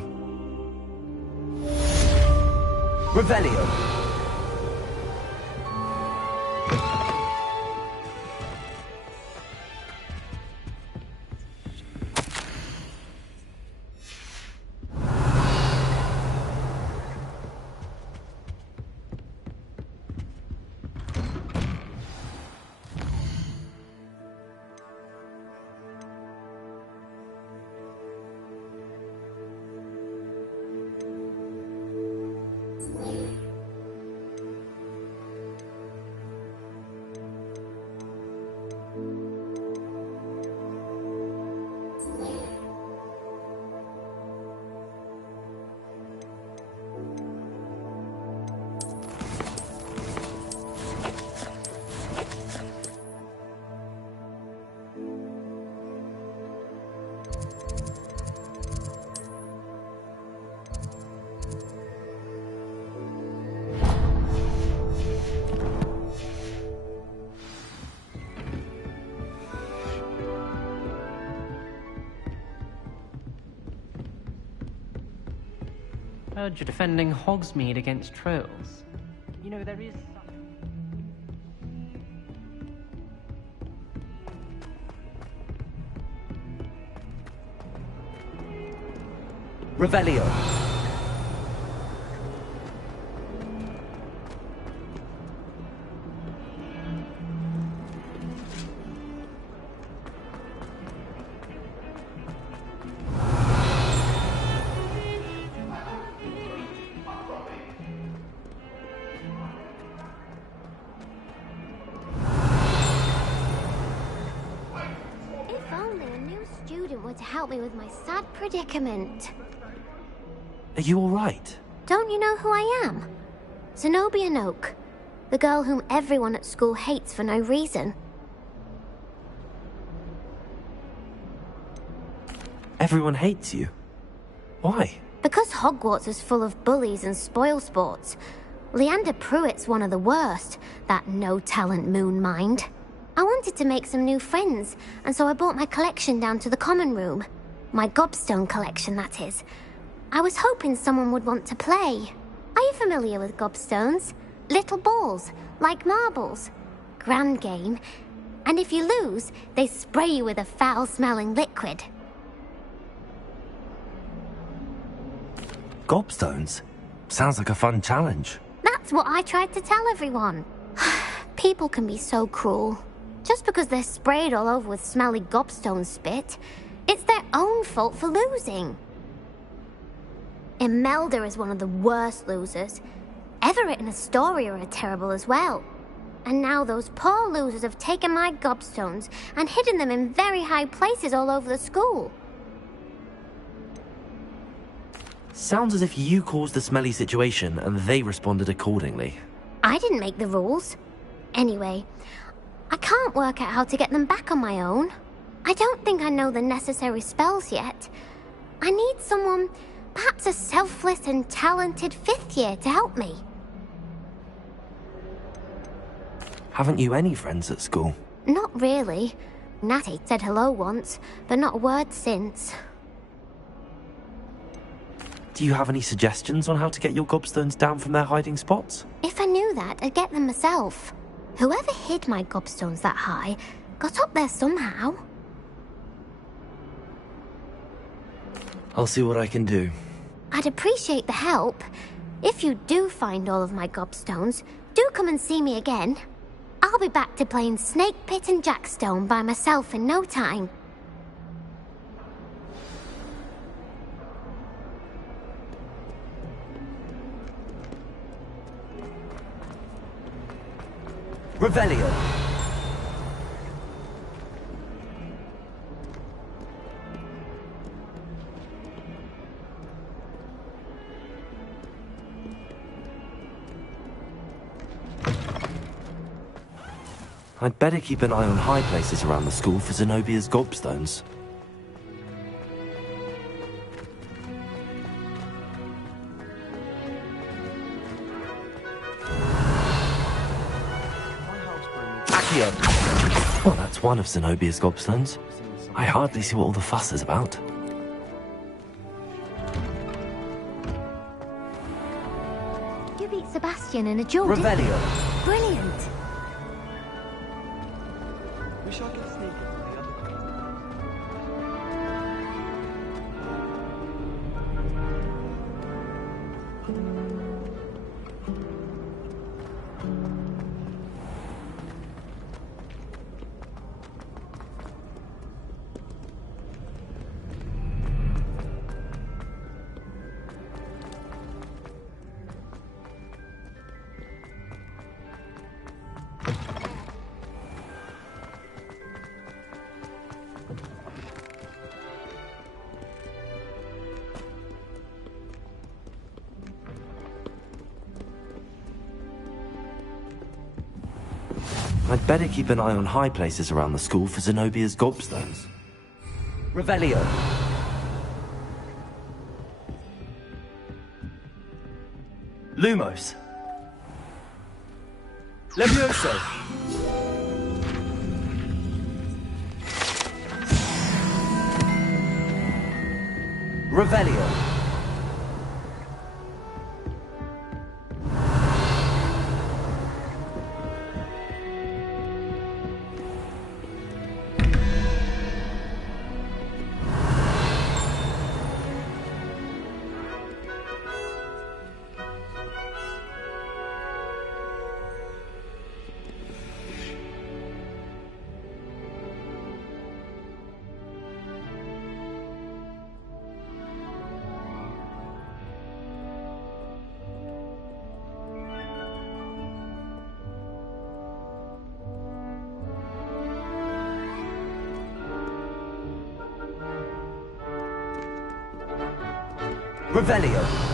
Revelio. Heard you're defending Hogsmeade against trolls. You know, there is... Revelio. To help me with my sad predicament. Are you all right? Don't you know who I am? Zenobia Noak, the girl whom everyone at school hates for no reason. Everyone hates you? Why? Because Hogwarts is full of bullies and spoilsports. Leander Pruitt's one of the worst, that no-talent moon mind. I wanted to make some new friends, and so I brought my collection down to the common room. My gobstone collection, that is. I was hoping someone would want to play. Are you familiar with gobstones? Little balls, like marbles. Grand game. And if you lose, they spray you with a foul-smelling liquid. Gobstones? Sounds like a fun challenge. That's what I tried to tell everyone. People can be so cruel. Just because they're sprayed all over with smelly gobstone spit, it's their own fault for losing. Imelda is one of the worst losers. Everett and Astoria are terrible as well. And now those poor losers have taken my gobstones and hidden them in very high places all over the school. Sounds as if you caused the smelly situation and they responded accordingly. I didn't make the rules. Anyway, I can't work out how to get them back on my own. I don't think I know the necessary spells yet. I need someone, perhaps a selfless and talented 5th year to help me. Haven't you any friends at school? Not really. Natty said hello once, but not a word since. Do you have any suggestions on how to get your gobstones down from their hiding spots? If I knew that, I'd get them myself. Whoever hid my gobstones that high got up there somehow. I'll see what I can do. I'd appreciate the help. If you do find all of my gobstones, do come and see me again. I'll be back to playing Snake Pit and Jackstone by myself in no time. Revelio. I'd better keep an eye on high places around the school for Zenobia's gobstones. Accio! Well, that's one of Zenobia's gobstones. I hardly see what all the fuss is about. You beat Sebastian in a duel, didn't you? Revelio. Brilliant! We shall get sneaking from the other. I'd better keep an eye on high places around the school for Zenobia's gobstones. Revelio. Lumos. Levioso. Revelio. Revelio.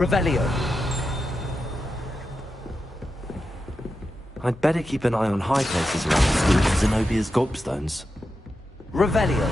Revelio. I'd better keep an eye on high places around the school for Zenobia's gobstones. Revelio.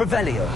Revelio.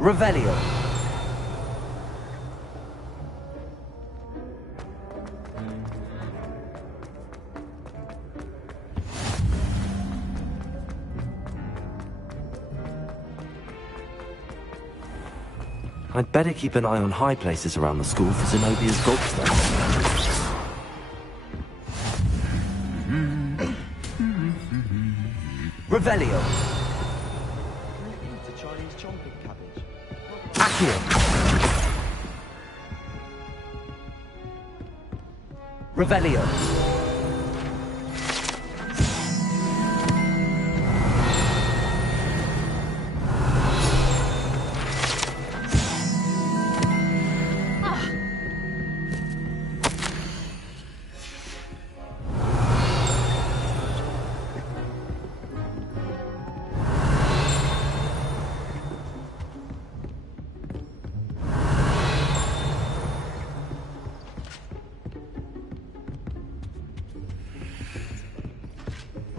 Revelio. I'd better keep an eye on high places around the school for Zenobia's gobstones. Revelio. It's a Chinese chomping cabbage. Accio. Revelio.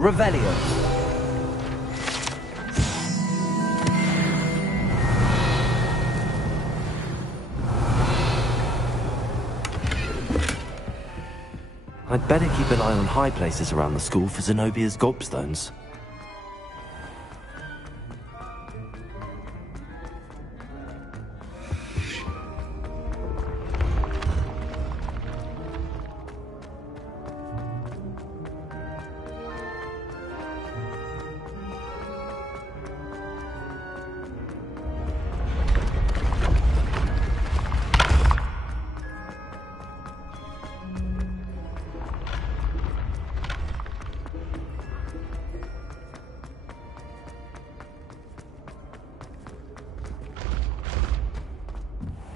Revelio. I'd better keep an eye on high places around the school for Zenobia's gobstones.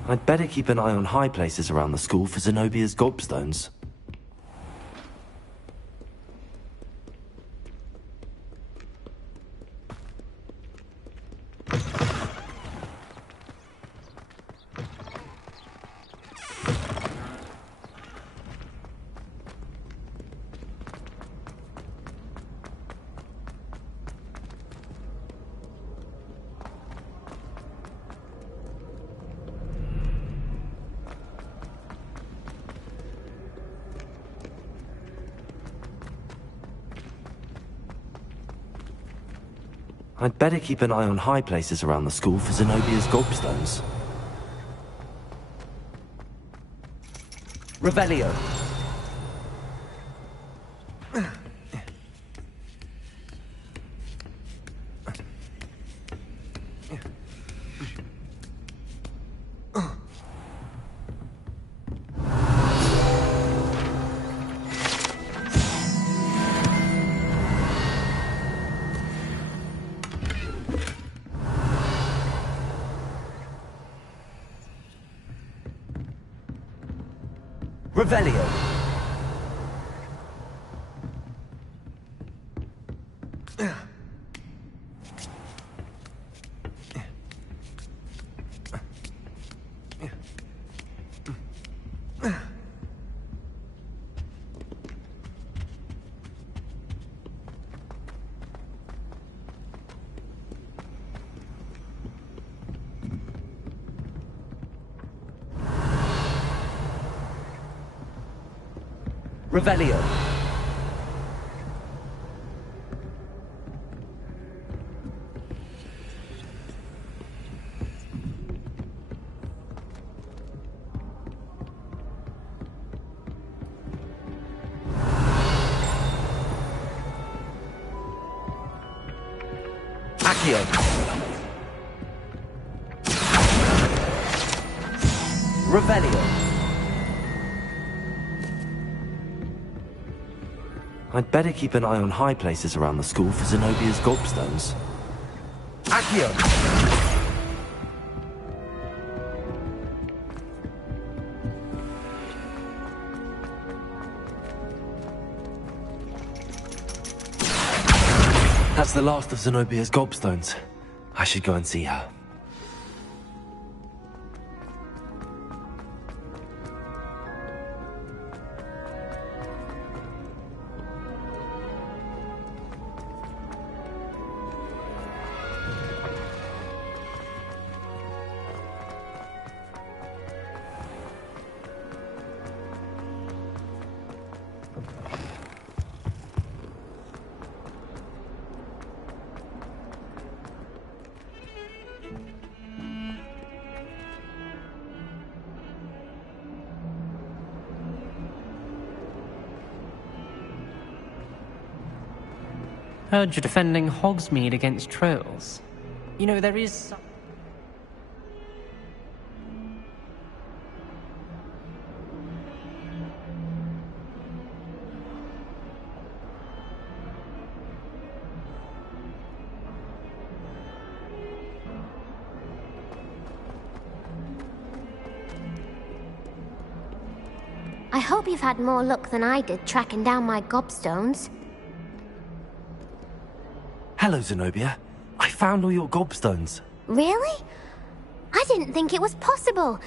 I'd better keep an eye on high places around the school for Zenobia's gobstones. I'd better keep an eye on high places around the school for Zenobia's gobstones. Revelio. Revelio. Revelio. Accio. Revelio. I'd better keep an eye on high places around the school for Zenobia's gobstones. Accio. That's the last of Zenobia's gobstones. I should go and see her. Heard you're defending Hogsmeade against trolls. You know, there is some... I hope you've had more luck than I did tracking down my gobstones. Hello, Zenobia. I found all your gobstones. Really? I didn't think it was possible.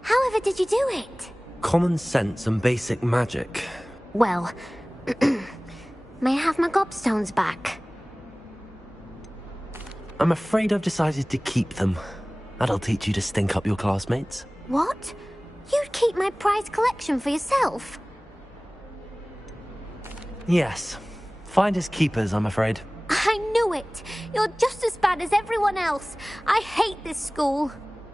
However did you do it? Common sense and basic magic. Well, may I have my gobstones back? I'm afraid I've decided to keep them. That'll teach you to stink up your classmates. What? You'd keep my prized collection for yourself? Yes. Finders keepers, I'm afraid. I knew it! You're just as bad as everyone else. I hate this school.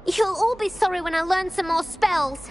You'll all be sorry when I learn some more spells.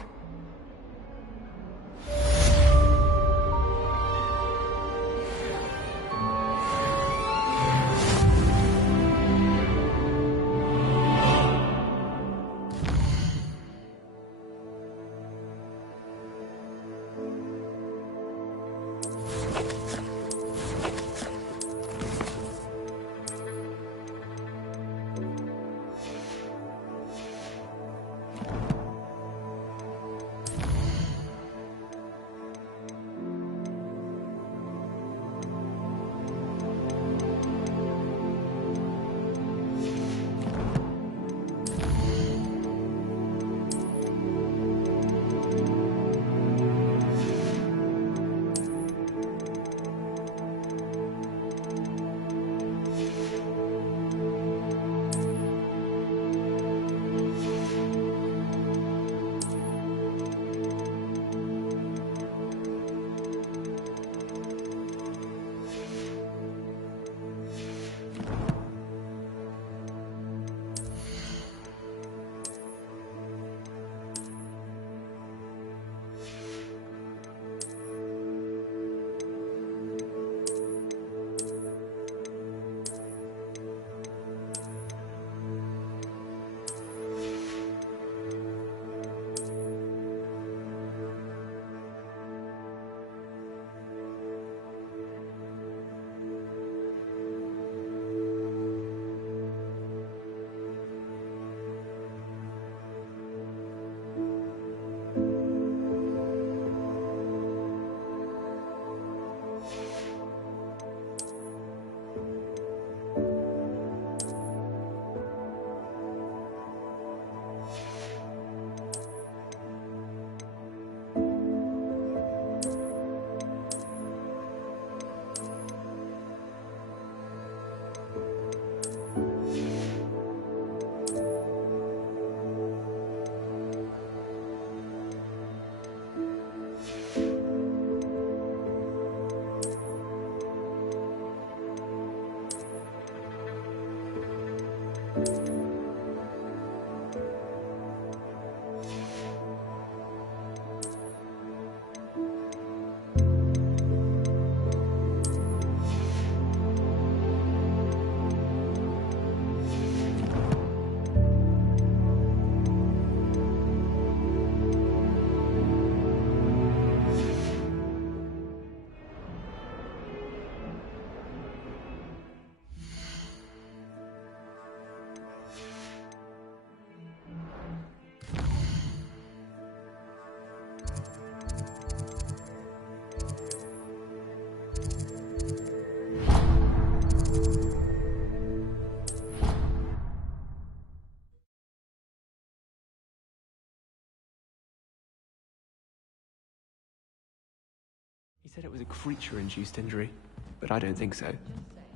said it was a creature-induced injury, but I don't think so.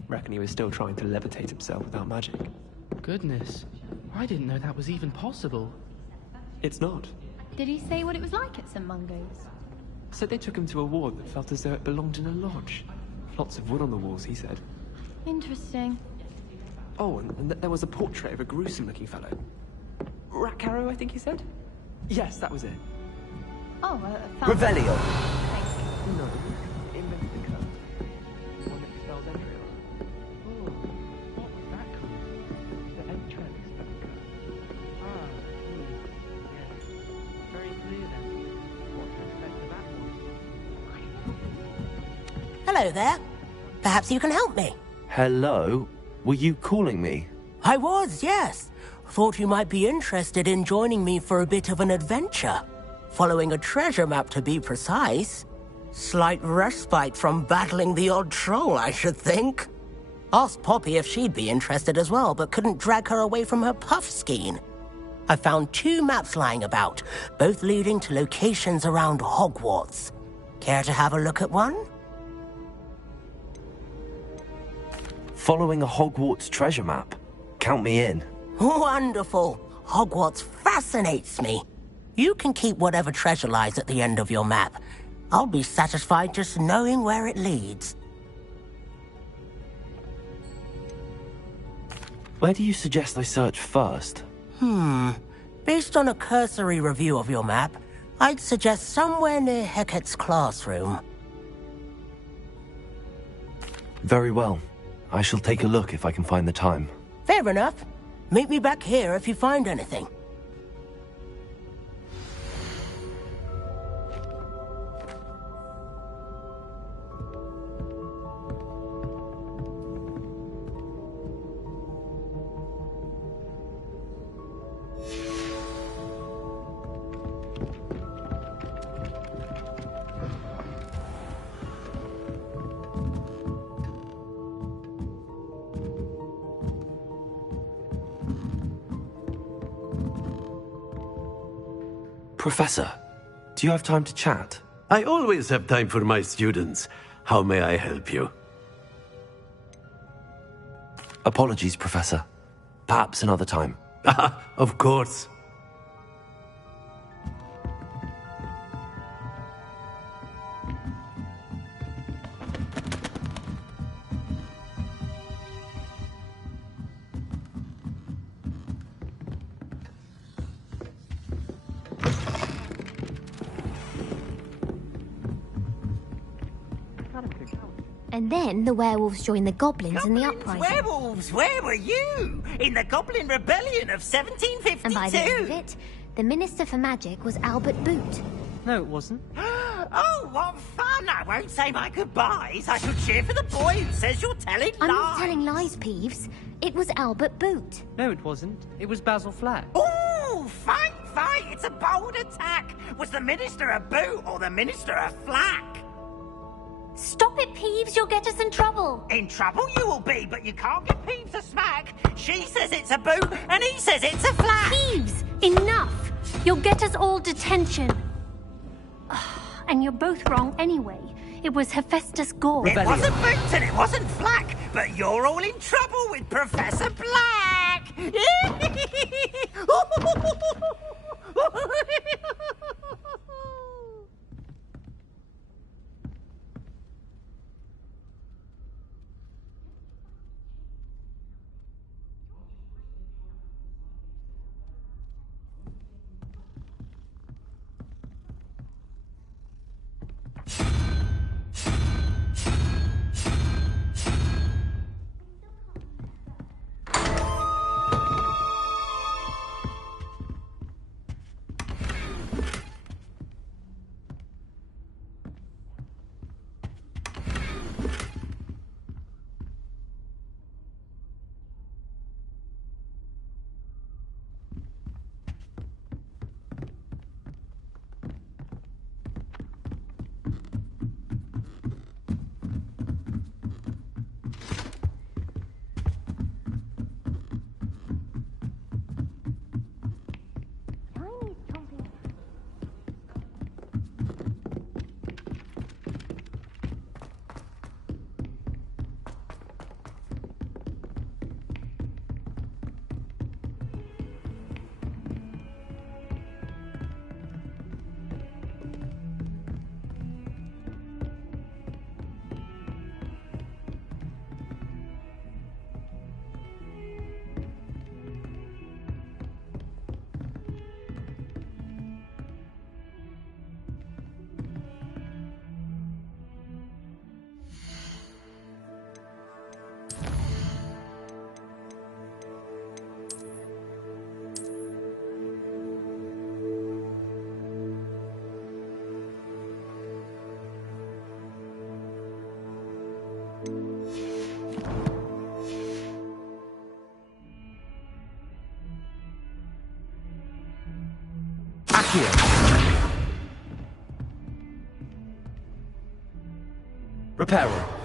Reckon he was still trying to levitate himself without magic. Goodness, I didn't know that was even possible. It's not. Did he say what it was like at St. Mungo's? So they took him to a ward that felt as though it belonged in a lodge. Lots of wood on the walls, he said. Interesting. Oh, and there was a portrait of a gruesome-looking fellow. Rackcarrow, I think he said? Yes, that was it. Oh, Revelio! No, invented the curse. One that spells entry. Oh, what was that called? The entrance spell curse. Yes. Very clear then. What to expect of that one? Hello there. Perhaps you can help me. Hello? Were you calling me? I was, yes. Thought you might be interested in joining me for a bit of an adventure. Following a treasure map, to be precise. Slight respite from battling the odd troll, I should think. Asked Poppy if she'd be interested as well, but couldn't drag her away from her puff skein. I found 2 maps lying about, both leading to locations around Hogwarts. Care to have a look at one? Following a Hogwarts treasure map? Count me in. Wonderful. Hogwarts fascinates me. You can keep whatever treasure lies at the end of your map. I'll be satisfied just knowing where it leads. Where do you suggest I search first? Based on a cursory review of your map, I'd suggest somewhere near Hecate's classroom. Very well. I shall take a look if I can find the time. Fair enough. Meet me back here if you find anything. Professor, do you have time to chat? I always have time for my students. How may I help you? Apologies, Professor. Perhaps another time. Of course. And then the werewolves joined the goblins in the uprising. Werewolves, where were you? In the Goblin Rebellion of 1752? And by the end of it, the Minister for Magic was Albert Boot. No, it wasn't. Oh, what fun! I won't say my goodbyes. I shall cheer for the boy who says you're telling lies. I'm not telling lies, Peeves. It was Albert Boot. No, it wasn't. It was Basil Flack. Ooh, fight! It's a bold attack. Was the Minister a boot or the Minister a flack? Stop it, Peeves. You'll get us in trouble. In trouble you will be, but you can't give Peeves a smack. She says it's a boot, and he says it's a flack. Peeves, enough. You'll get us all detention. And you're both wrong anyway. It was Hephaestus Gore. It wasn't boot and it wasn't flack, but you're all in trouble with Professor Black. Accio. Reparo.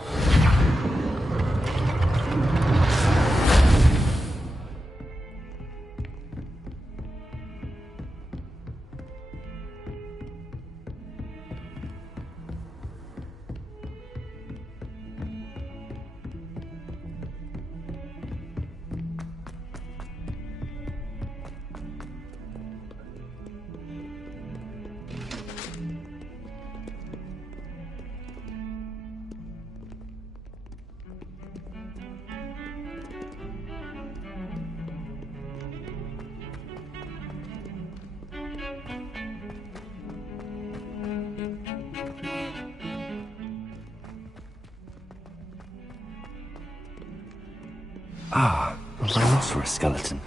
Ah, a rhinoceros skeleton.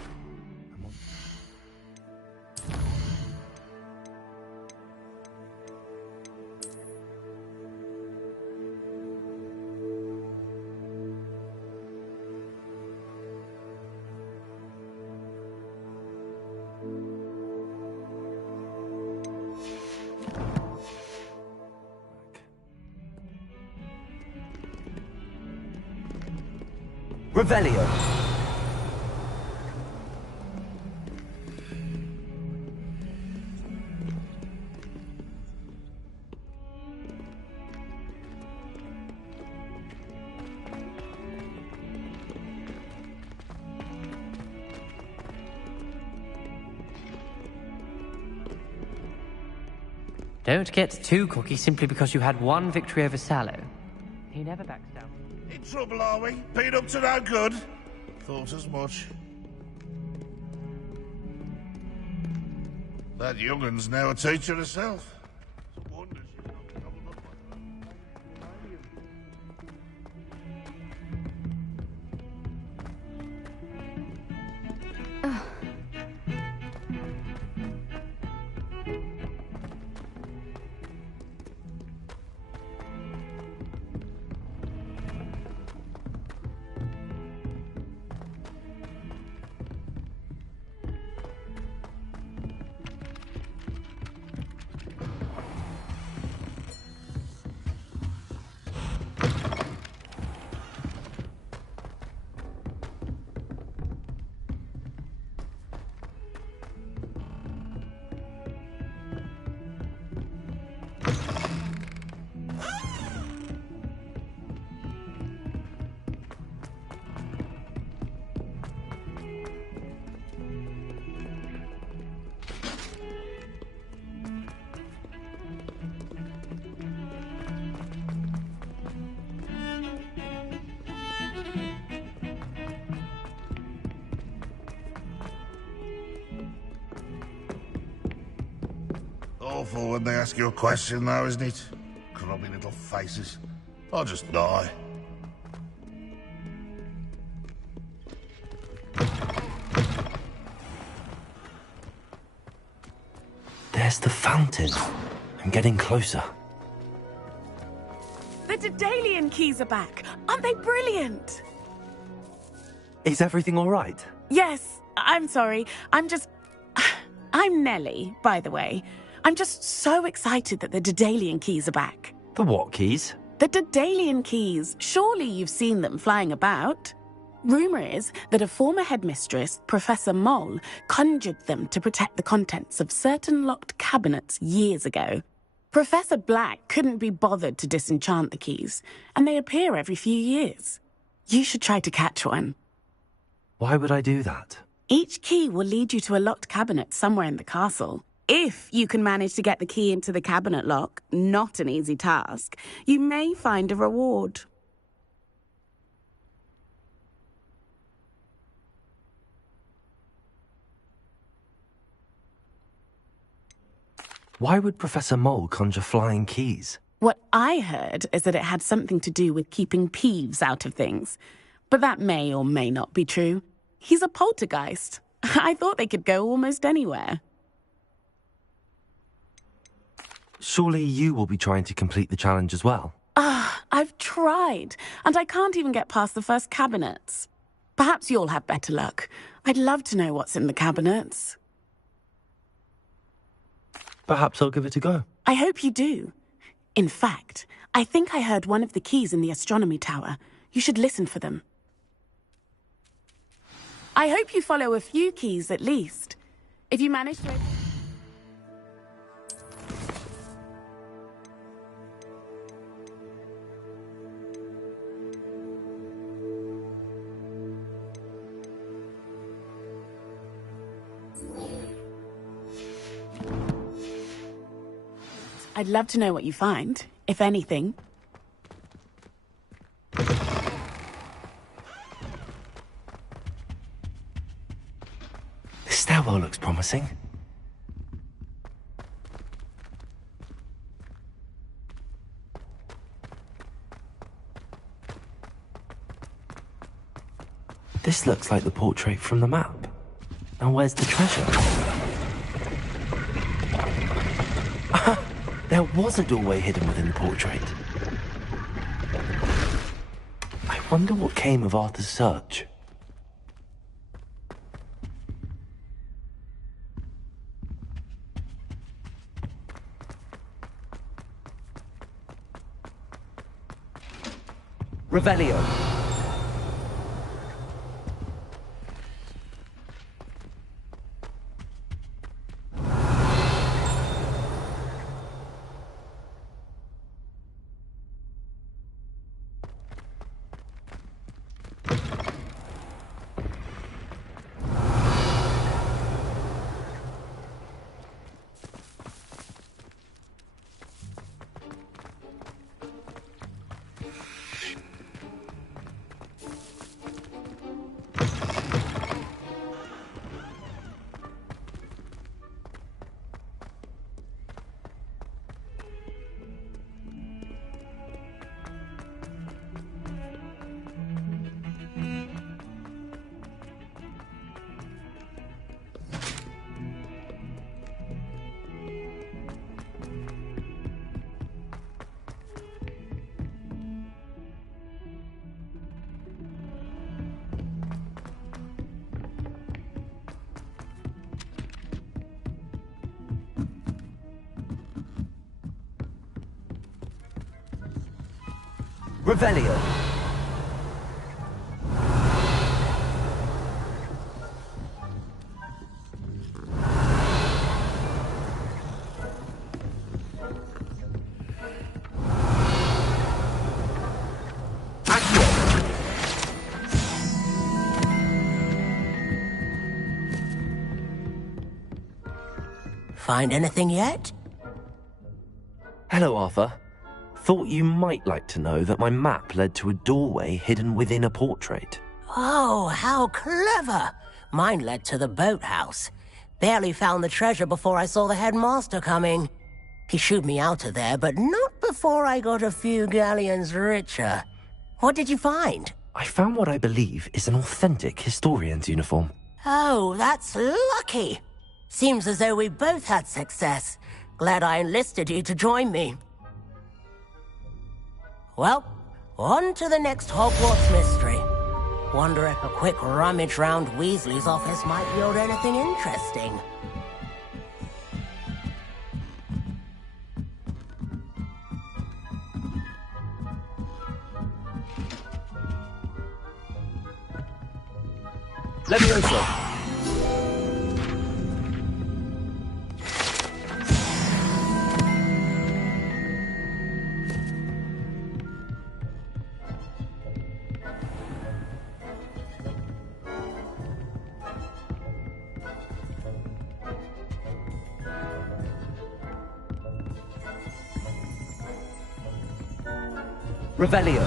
Revelio. Don't get too cocky simply because you had one victory over Sallow. He never backs down. In trouble, are we? Been up to no good? Thought as much. That young'un's now a teacher herself. It's a wonder she's not gobbled up awful when they ask you a question, though, isn't it? Grubby little faces. I'll just die. There's the fountain. I'm getting closer. The Daedalian keys are back. Aren't they brilliant? Is everything all right? Yes, I'm sorry. I'm Nellie, by the way. I'm just so excited that the Daedalian keys are back. The what keys? The Daedalian keys. Surely you've seen them flying about. Rumour is that a former headmistress, Professor Moll, conjured them to protect the contents of certain locked cabinets years ago. Professor Black couldn't be bothered to disenchant the keys, and they appear every few years. You should try to catch one. Why would I do that? Each key will lead you to a locked cabinet somewhere in the castle. If you can manage to get the key into the cabinet lock, not an easy task, you may find a reward. Why would Professor Mole conjure flying keys? What I heard is that it had something to do with keeping Peeves out of things. But that may or may not be true. He's a poltergeist. I thought they could go almost anywhere. Surely you will be trying to complete the challenge as well. I've tried, and I can't even get past the first cabinets. Perhaps you'll have better luck. I'd love to know what's in the cabinets. Perhaps I'll give it a go. I hope you do. In fact, I think I heard one of the keys in the astronomy tower. You should listen for them. I hope you follow a few keys at least. If you manage to... I'd love to know what you find, if anything. This stairwell looks promising. This looks like the portrait from the map. Now where's the treasure? There was a doorway hidden within the portrait. I wonder what came of Arthur's search. Revelio. Revelio. Find anything yet? Hello, Arthur. Thought you might like to know that my map led to a doorway hidden within a portrait. Oh, how clever! Mine led to the boathouse. Barely found the treasure before I saw the headmaster coming. He shooed me out of there, but not before I got a few galleons richer. What did you find? I found what I believe is an authentic historian's uniform. Oh, that's lucky. Seems as though we both had success. Glad I enlisted you to join me. Well, on to the next Hogwarts mystery. Wonder if a quick rummage round Weasley's office might yield anything interesting. Levioso. Revelio.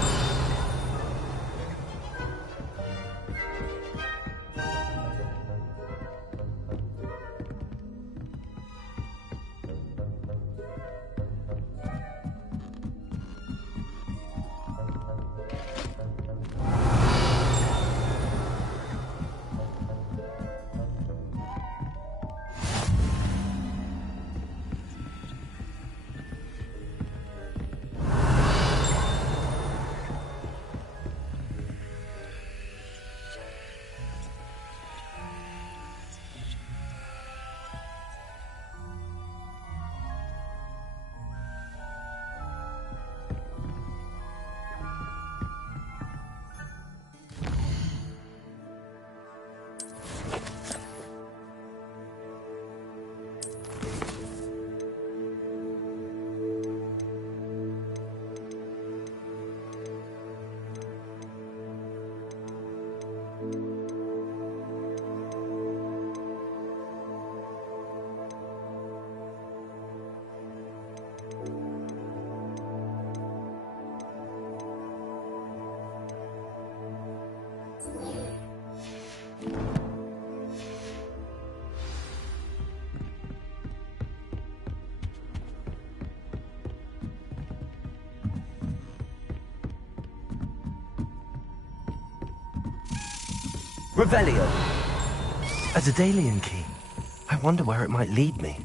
Revelio. A Daedalian key. I wonder where it might lead me.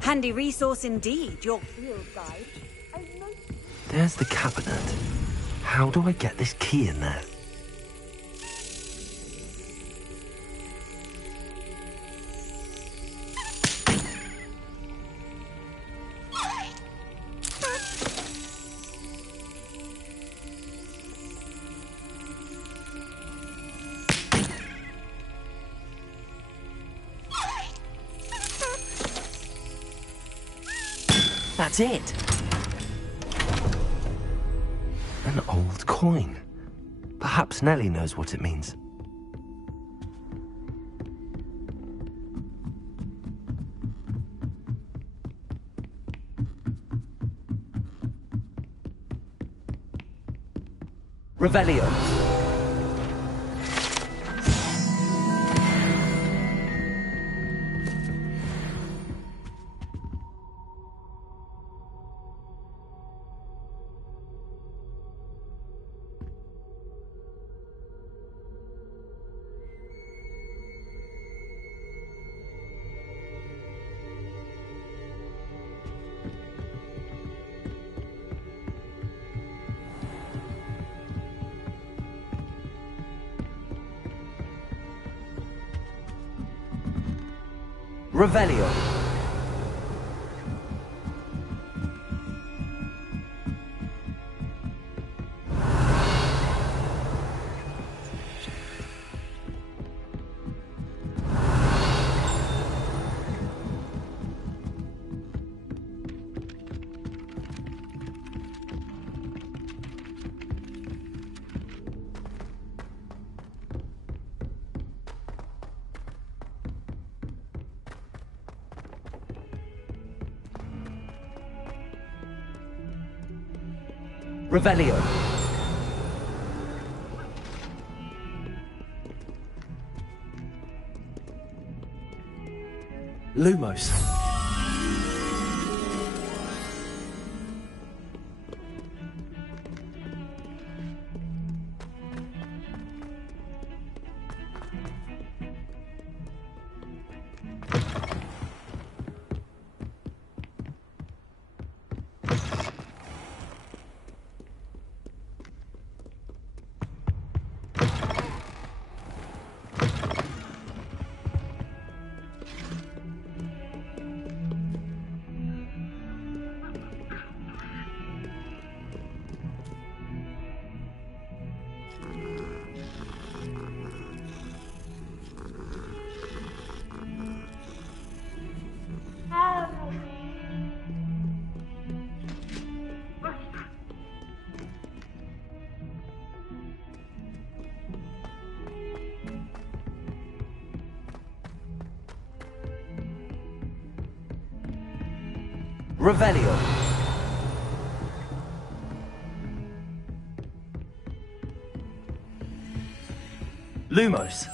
Handy resource indeed, your field guide. There's the cabinet. How do I get this key in there? That's it. An old coin. Perhaps Nellie knows what it means. Revelio. Revelio. Revelio. Lumos. Revelio. Lumos.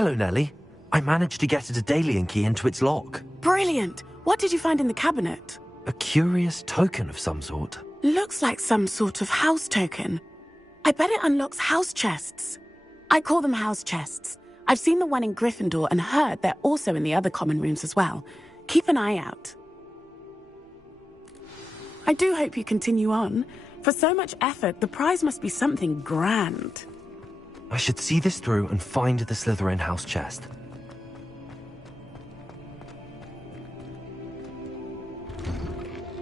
Hello, Nellie. I managed to get a Daedalian key into its lock. Brilliant! What did you find in the cabinet? A curious token of some sort. Looks like some sort of house token. I bet it unlocks house chests. I call them house chests. I've seen the one in Gryffindor and heard they're also in the other common rooms as well. Keep an eye out. I do hope you continue on. For so much effort, the prize must be something grand. I should see this through and find the Slytherin house chest.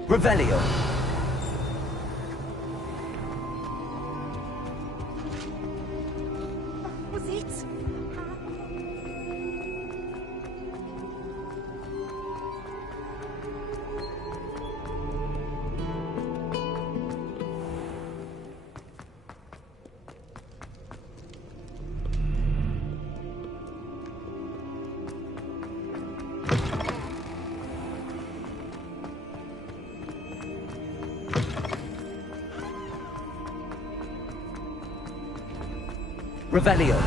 Revelio. Was it? Revelio.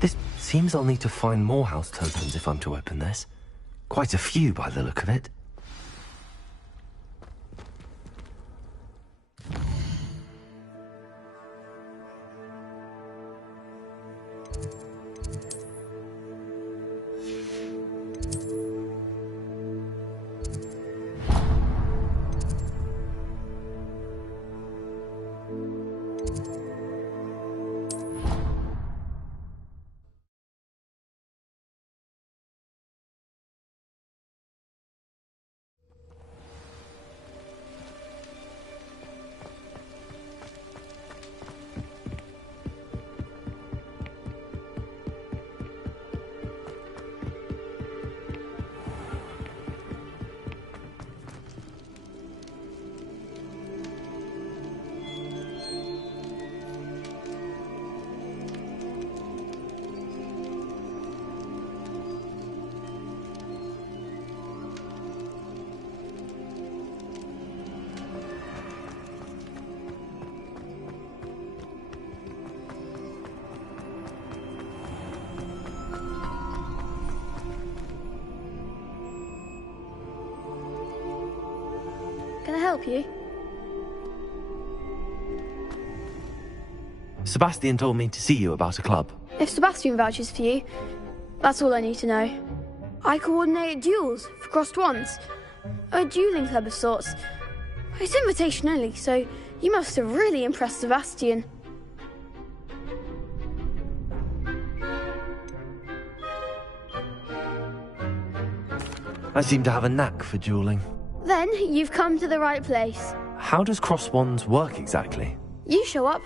This seems I'll need to find more house tokens if I'm to open this. Quite a few by the look of it. Can I help you? Sebastian told me to see you about a club. If Sebastian vouches for you, that's all I need to know. I coordinate duels for crossed wands. A dueling club of sorts. It's invitation only, so you must have really impressed Sebastian. I seem to have a knack for dueling. Then you've come to the right place. How does cross wands work exactly? You show up,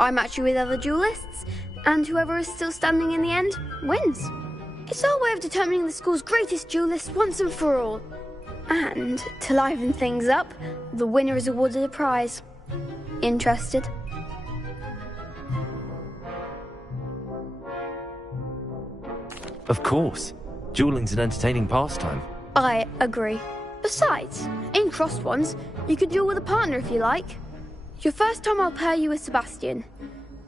I match you with other duelists, and whoever is still standing in the end wins. It's our way of determining the school's greatest duelist once and for all. And to liven things up, the winner is awarded a prize. Interested? Of course. Dueling's an entertaining pastime. I agree. Besides, in crossed ones, you could duel with a partner if you like. Your first time I'll pair you with Sebastian.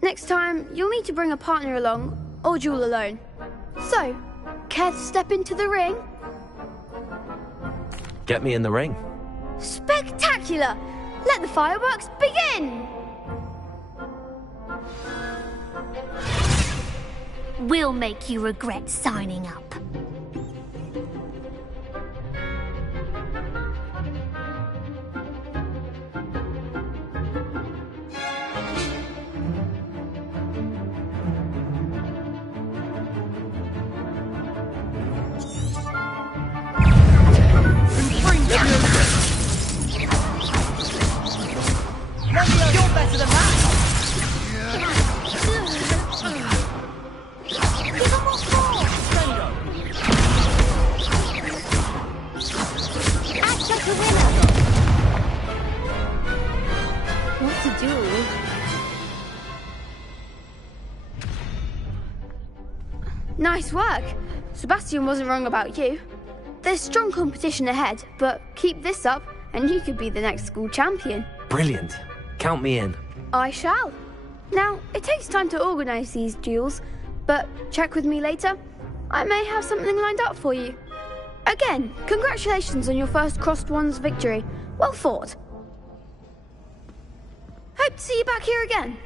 Next time, you'll need to bring a partner along, or duel alone. So, care to step into the ring? Get me in the ring. Spectacular! Let the fireworks begin! We'll make you regret signing up. You're better than that! Act like a winner! What to do? Nice work. Sebastian wasn't wrong about you. There's strong competition ahead, but keep this up and you could be the next school champion. Brilliant. Count me in. I shall. Now, it takes time to organise these duels, but check with me later. I may have something lined up for you. Again, congratulations on your first Crossed Wands victory. Well fought. Hope to see you back here again.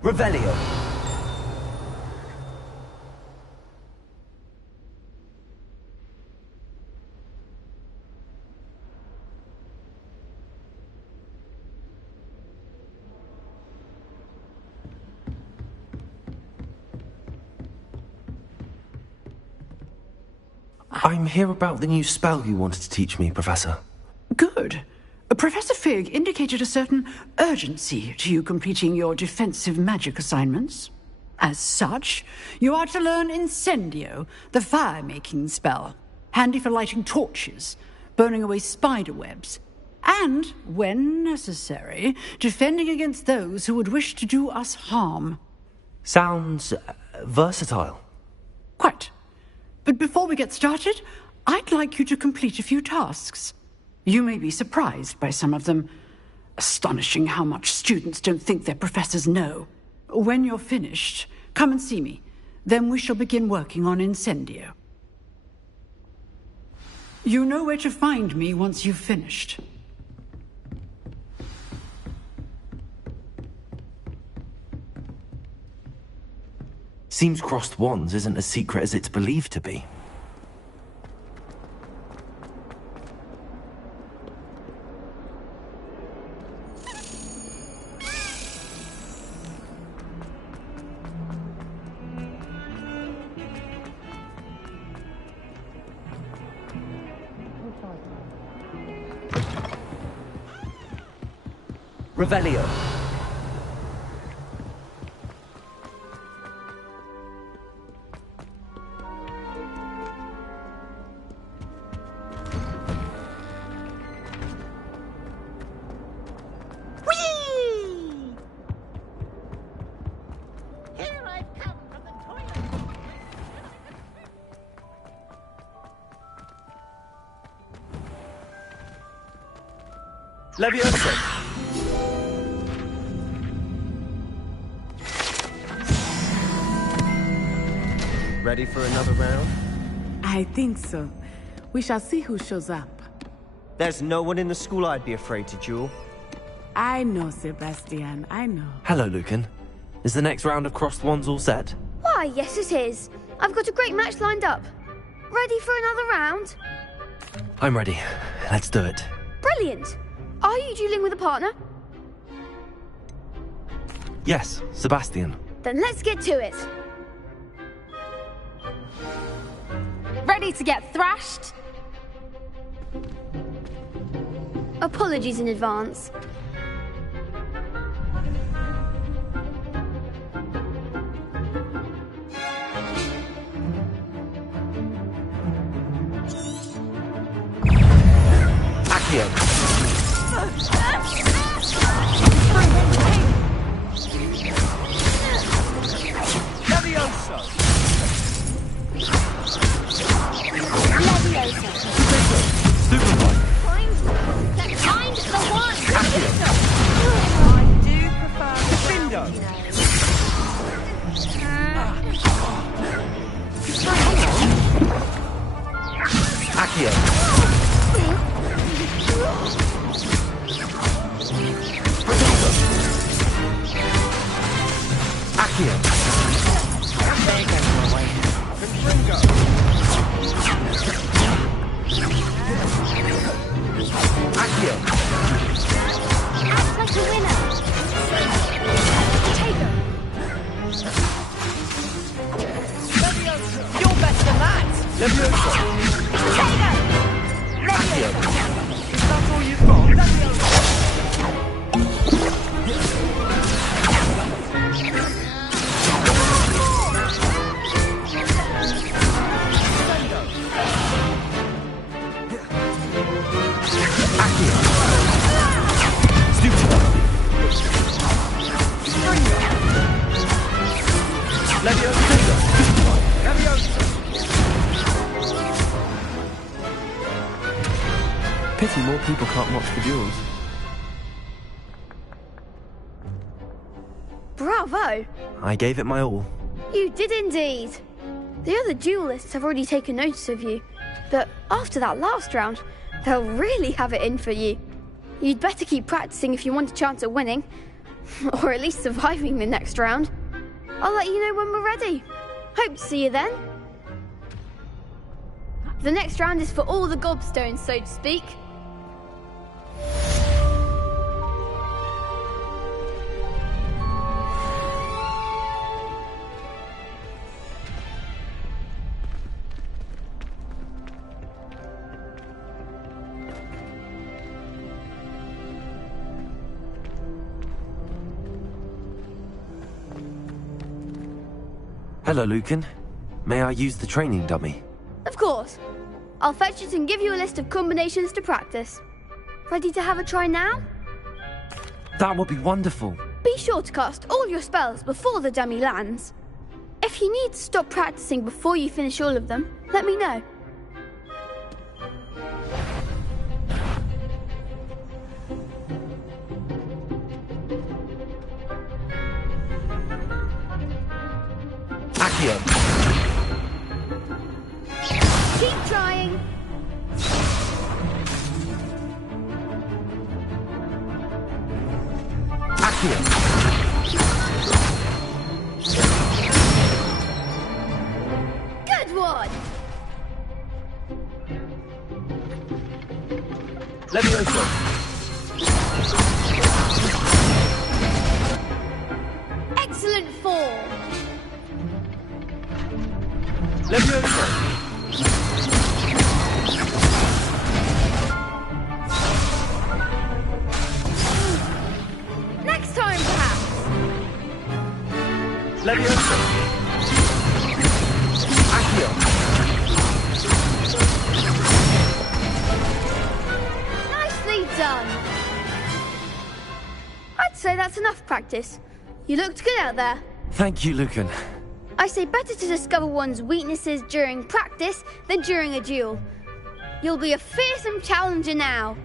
Revelio. I'm here about the new spell you wanted to teach me, Professor. Good. Professor Fig indicated a certain urgency to you completing your defensive magic assignments. As such, you are to learn Incendio, the fire-making spell, handy for lighting torches, burning away spider webs, and, when necessary, defending against those who would wish to do us harm. Sounds versatile. Quite. But before we get started, I'd like you to complete a few tasks. You may be surprised by some of them. Astonishing how much students don't think their professors know. When you're finished, come and see me. Then we shall begin working on Incendio. You know where to find me once you've finished. Seems crossed wands isn't as secret as it's believed to be. Revelio. Levioso. Ready for another round? I think so. We shall see who shows up. There's no one in the school I'd be afraid to duel. I know, Sebastian, I know. Hello, Lucan. Is the next round of crossed wands all set? Why, yes it is. I've got a great match lined up. Ready for another round? I'm ready. Let's do it. Brilliant. Are you dueling with a partner? Yes, Sebastian. Then let's get to it. Ready to get thrashed? Apologies in advance. Accio. Pity more people can't watch the duels. Bravo! I gave it my all. You did indeed. The other duelists have already taken notice of you, but after that last round, they'll really have it in for you. You'd better keep practicing if you want a chance at winning, or at least surviving the next round. I'll let you know when we're ready. Hope to see you then. The next round is for all the gobstones, so to speak. Hello, Lucan. May I use the training dummy? Of course. I'll fetch it and give you a list of combinations to practice. Ready to have a try now? That would be wonderful. Be sure to cast all your spells before the dummy lands. If you need to stop practicing before you finish all of them, let me know. Accio. Keep trying. Accio. Good one. Levioso. Excellent form. Levioso. Next time, perhaps. Levioso. Accio. Nicely done. I'd say that's enough practice. You looked good out there. Thank you, Lucan. I say better to discover one's weaknesses during practice than during a duel. You'll be a fearsome challenger now.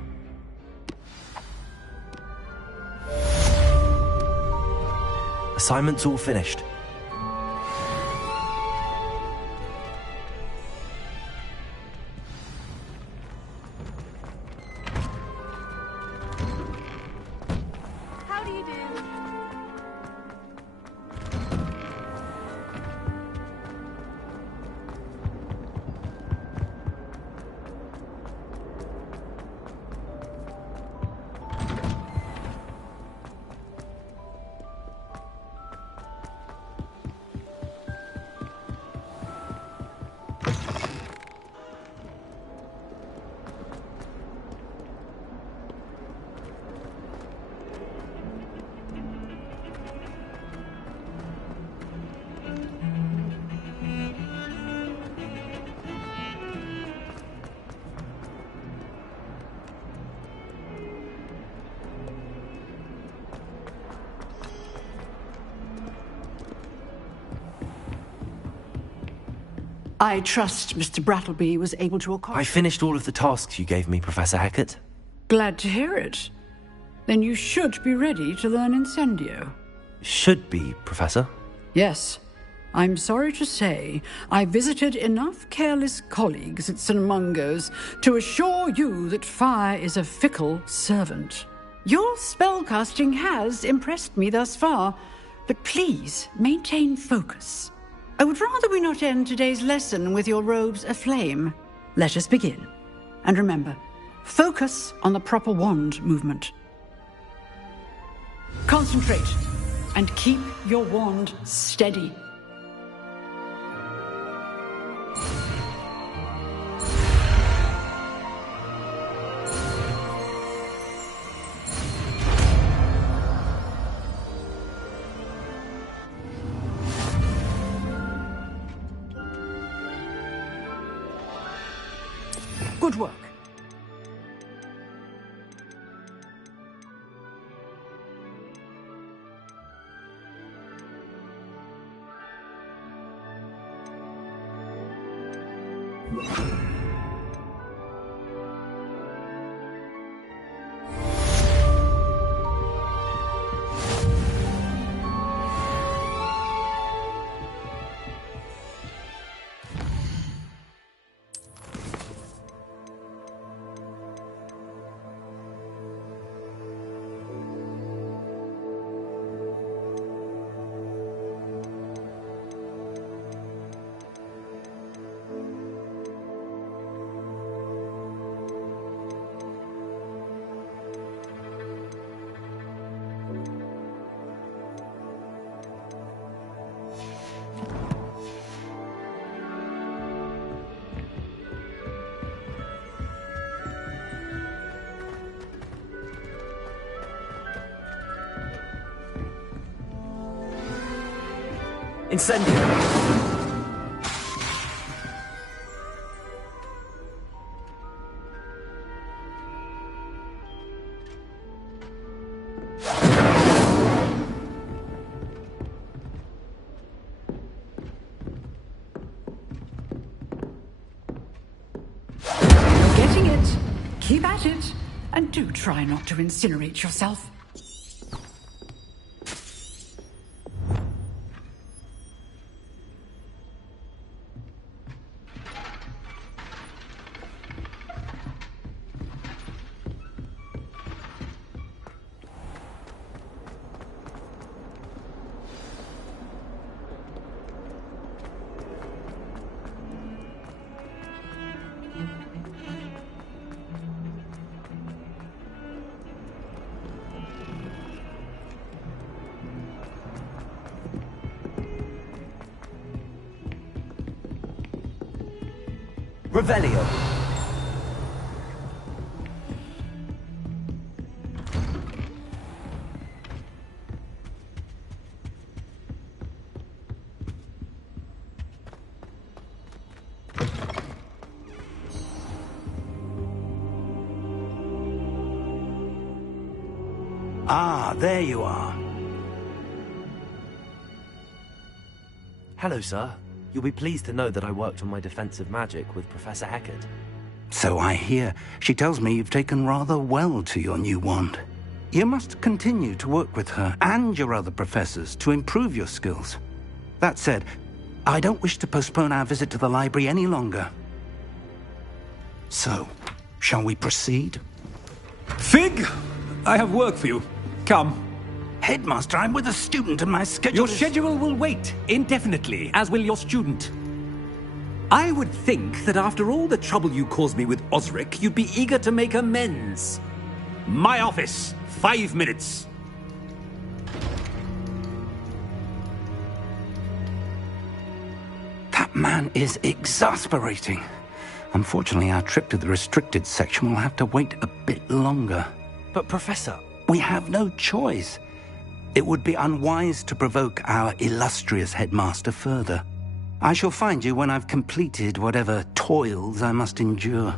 Assignment's all finished. How do you do? I trust Mr. Brattleby was able to accomplish. I finished all of the tasks you gave me, Professor Hackett. Glad to hear it. Then you should be ready to learn Incendio. Should be, Professor. Yes. I'm sorry to say, I visited enough careless colleagues at St. Mungo's to assure you that fire is a fickle servant. Your spellcasting has impressed me thus far, but please maintain focus. I would rather we not end today's lesson with your robes aflame. Let us begin. And remember, focus on the proper wand movement. Concentrate, and keep your wand steady. Good work. Incendio. You're getting it. Keep at it. And do try not to incinerate yourself. Revelio. Ah, there you are. Hello, sir. You'll be pleased to know that I worked on my defensive magic with Professor Heckert. So I hear. She tells me you've taken rather well to your new wand. You must continue to work with her and your other professors to improve your skills. That said, I don't wish to postpone our visit to the library any longer. So, shall we proceed? Fig, I have work for you. Come. Headmaster, I'm with a student and my schedule Your schedule will wait indefinitely, as will your student. I would think that after all the trouble you caused me with Osric, you'd be eager to make amends. My office, 5 minutes. That man is exasperating. Unfortunately, our trip to the restricted section will have to wait a bit longer. But, Professor... We have no choice. It would be unwise to provoke our illustrious headmaster further. I shall find you when I've completed whatever toils I must endure.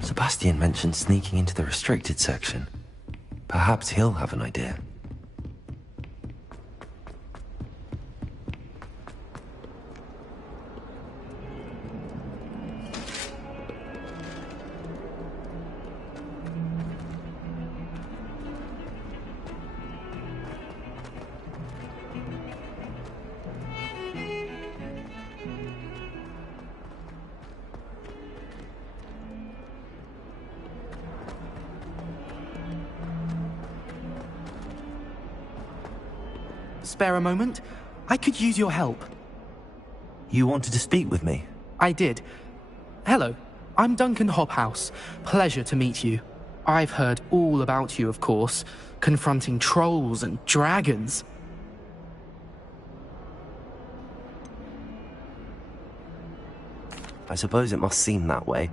Sebastian mentioned sneaking into the restricted section. Perhaps he'll have an idea. Spare a moment? I could use your help. You wanted to speak with me? I did. Hello, I'm Duncan Hobhouse. Pleasure to meet you. I've heard all about you, of course, confronting trolls and dragons. I suppose it must seem that way.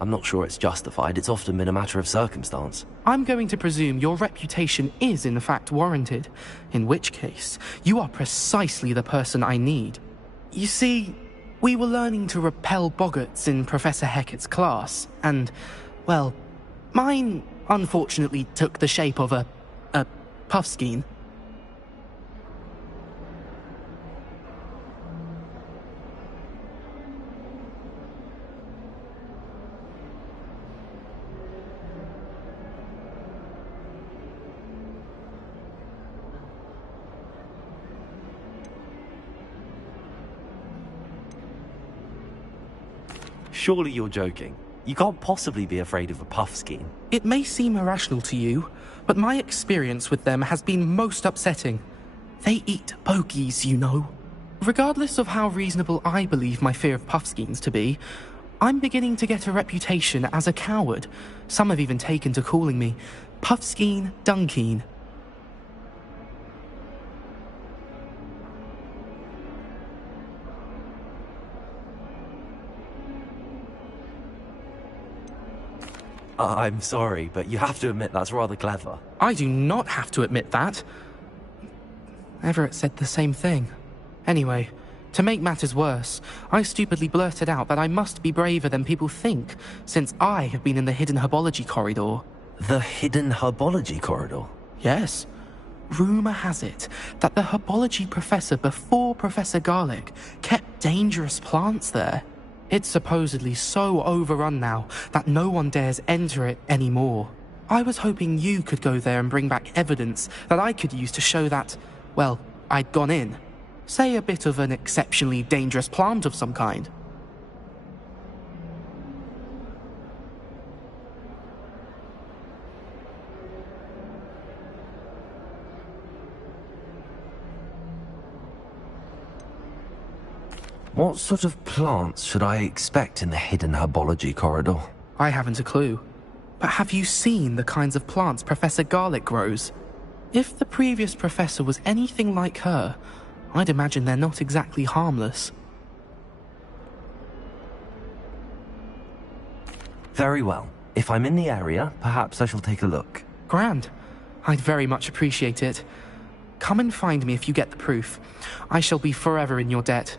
I'm not sure it's justified. It's often been a matter of circumstance. I'm going to presume your reputation is in fact warranted, in which case, you are precisely the person I need. You see, we were learning to repel boggarts in Professor Heckert's class, and, well, mine unfortunately took the shape of a puffskein. Surely you're joking. You can't possibly be afraid of a puffskein. It may seem irrational to you, but my experience with them has been most upsetting. They eat bogies, you know. Regardless of how reasonable I believe my fear of puffskeins to be, I'm beginning to get a reputation as a coward. Some have even taken to calling me Puffskein Dunkeen. I'm sorry, but you have to admit that's rather clever. I do not have to admit that. Everett said the same thing. Anyway, to make matters worse, I stupidly blurted out that I must be braver than people think, since I have been in the hidden herbology corridor. The hidden herbology corridor? Yes. Rumour has it that the herbology professor before Professor Garlick kept dangerous plants there. It's supposedly so overrun now that no one dares enter it anymore. I was hoping you could go there and bring back evidence that I could use to show that, well, I'd gone in. Say a bit of an exceptionally dangerous plant of some kind. What sort of plants should I expect in the hidden herbology corridor? I haven't a clue. But have you seen the kinds of plants Professor Garlick grows? If the previous professor was anything like her, I'd imagine they're not exactly harmless. Very well. If I'm in the area, perhaps I shall take a look. Grand. I'd very much appreciate it. Come and find me if you get the proof. I shall be forever in your debt.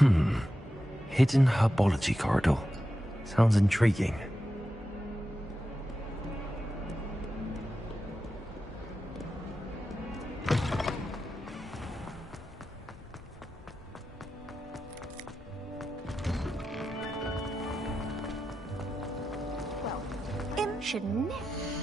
Hidden herbology corridor. Sounds intriguing. Well, Im should never...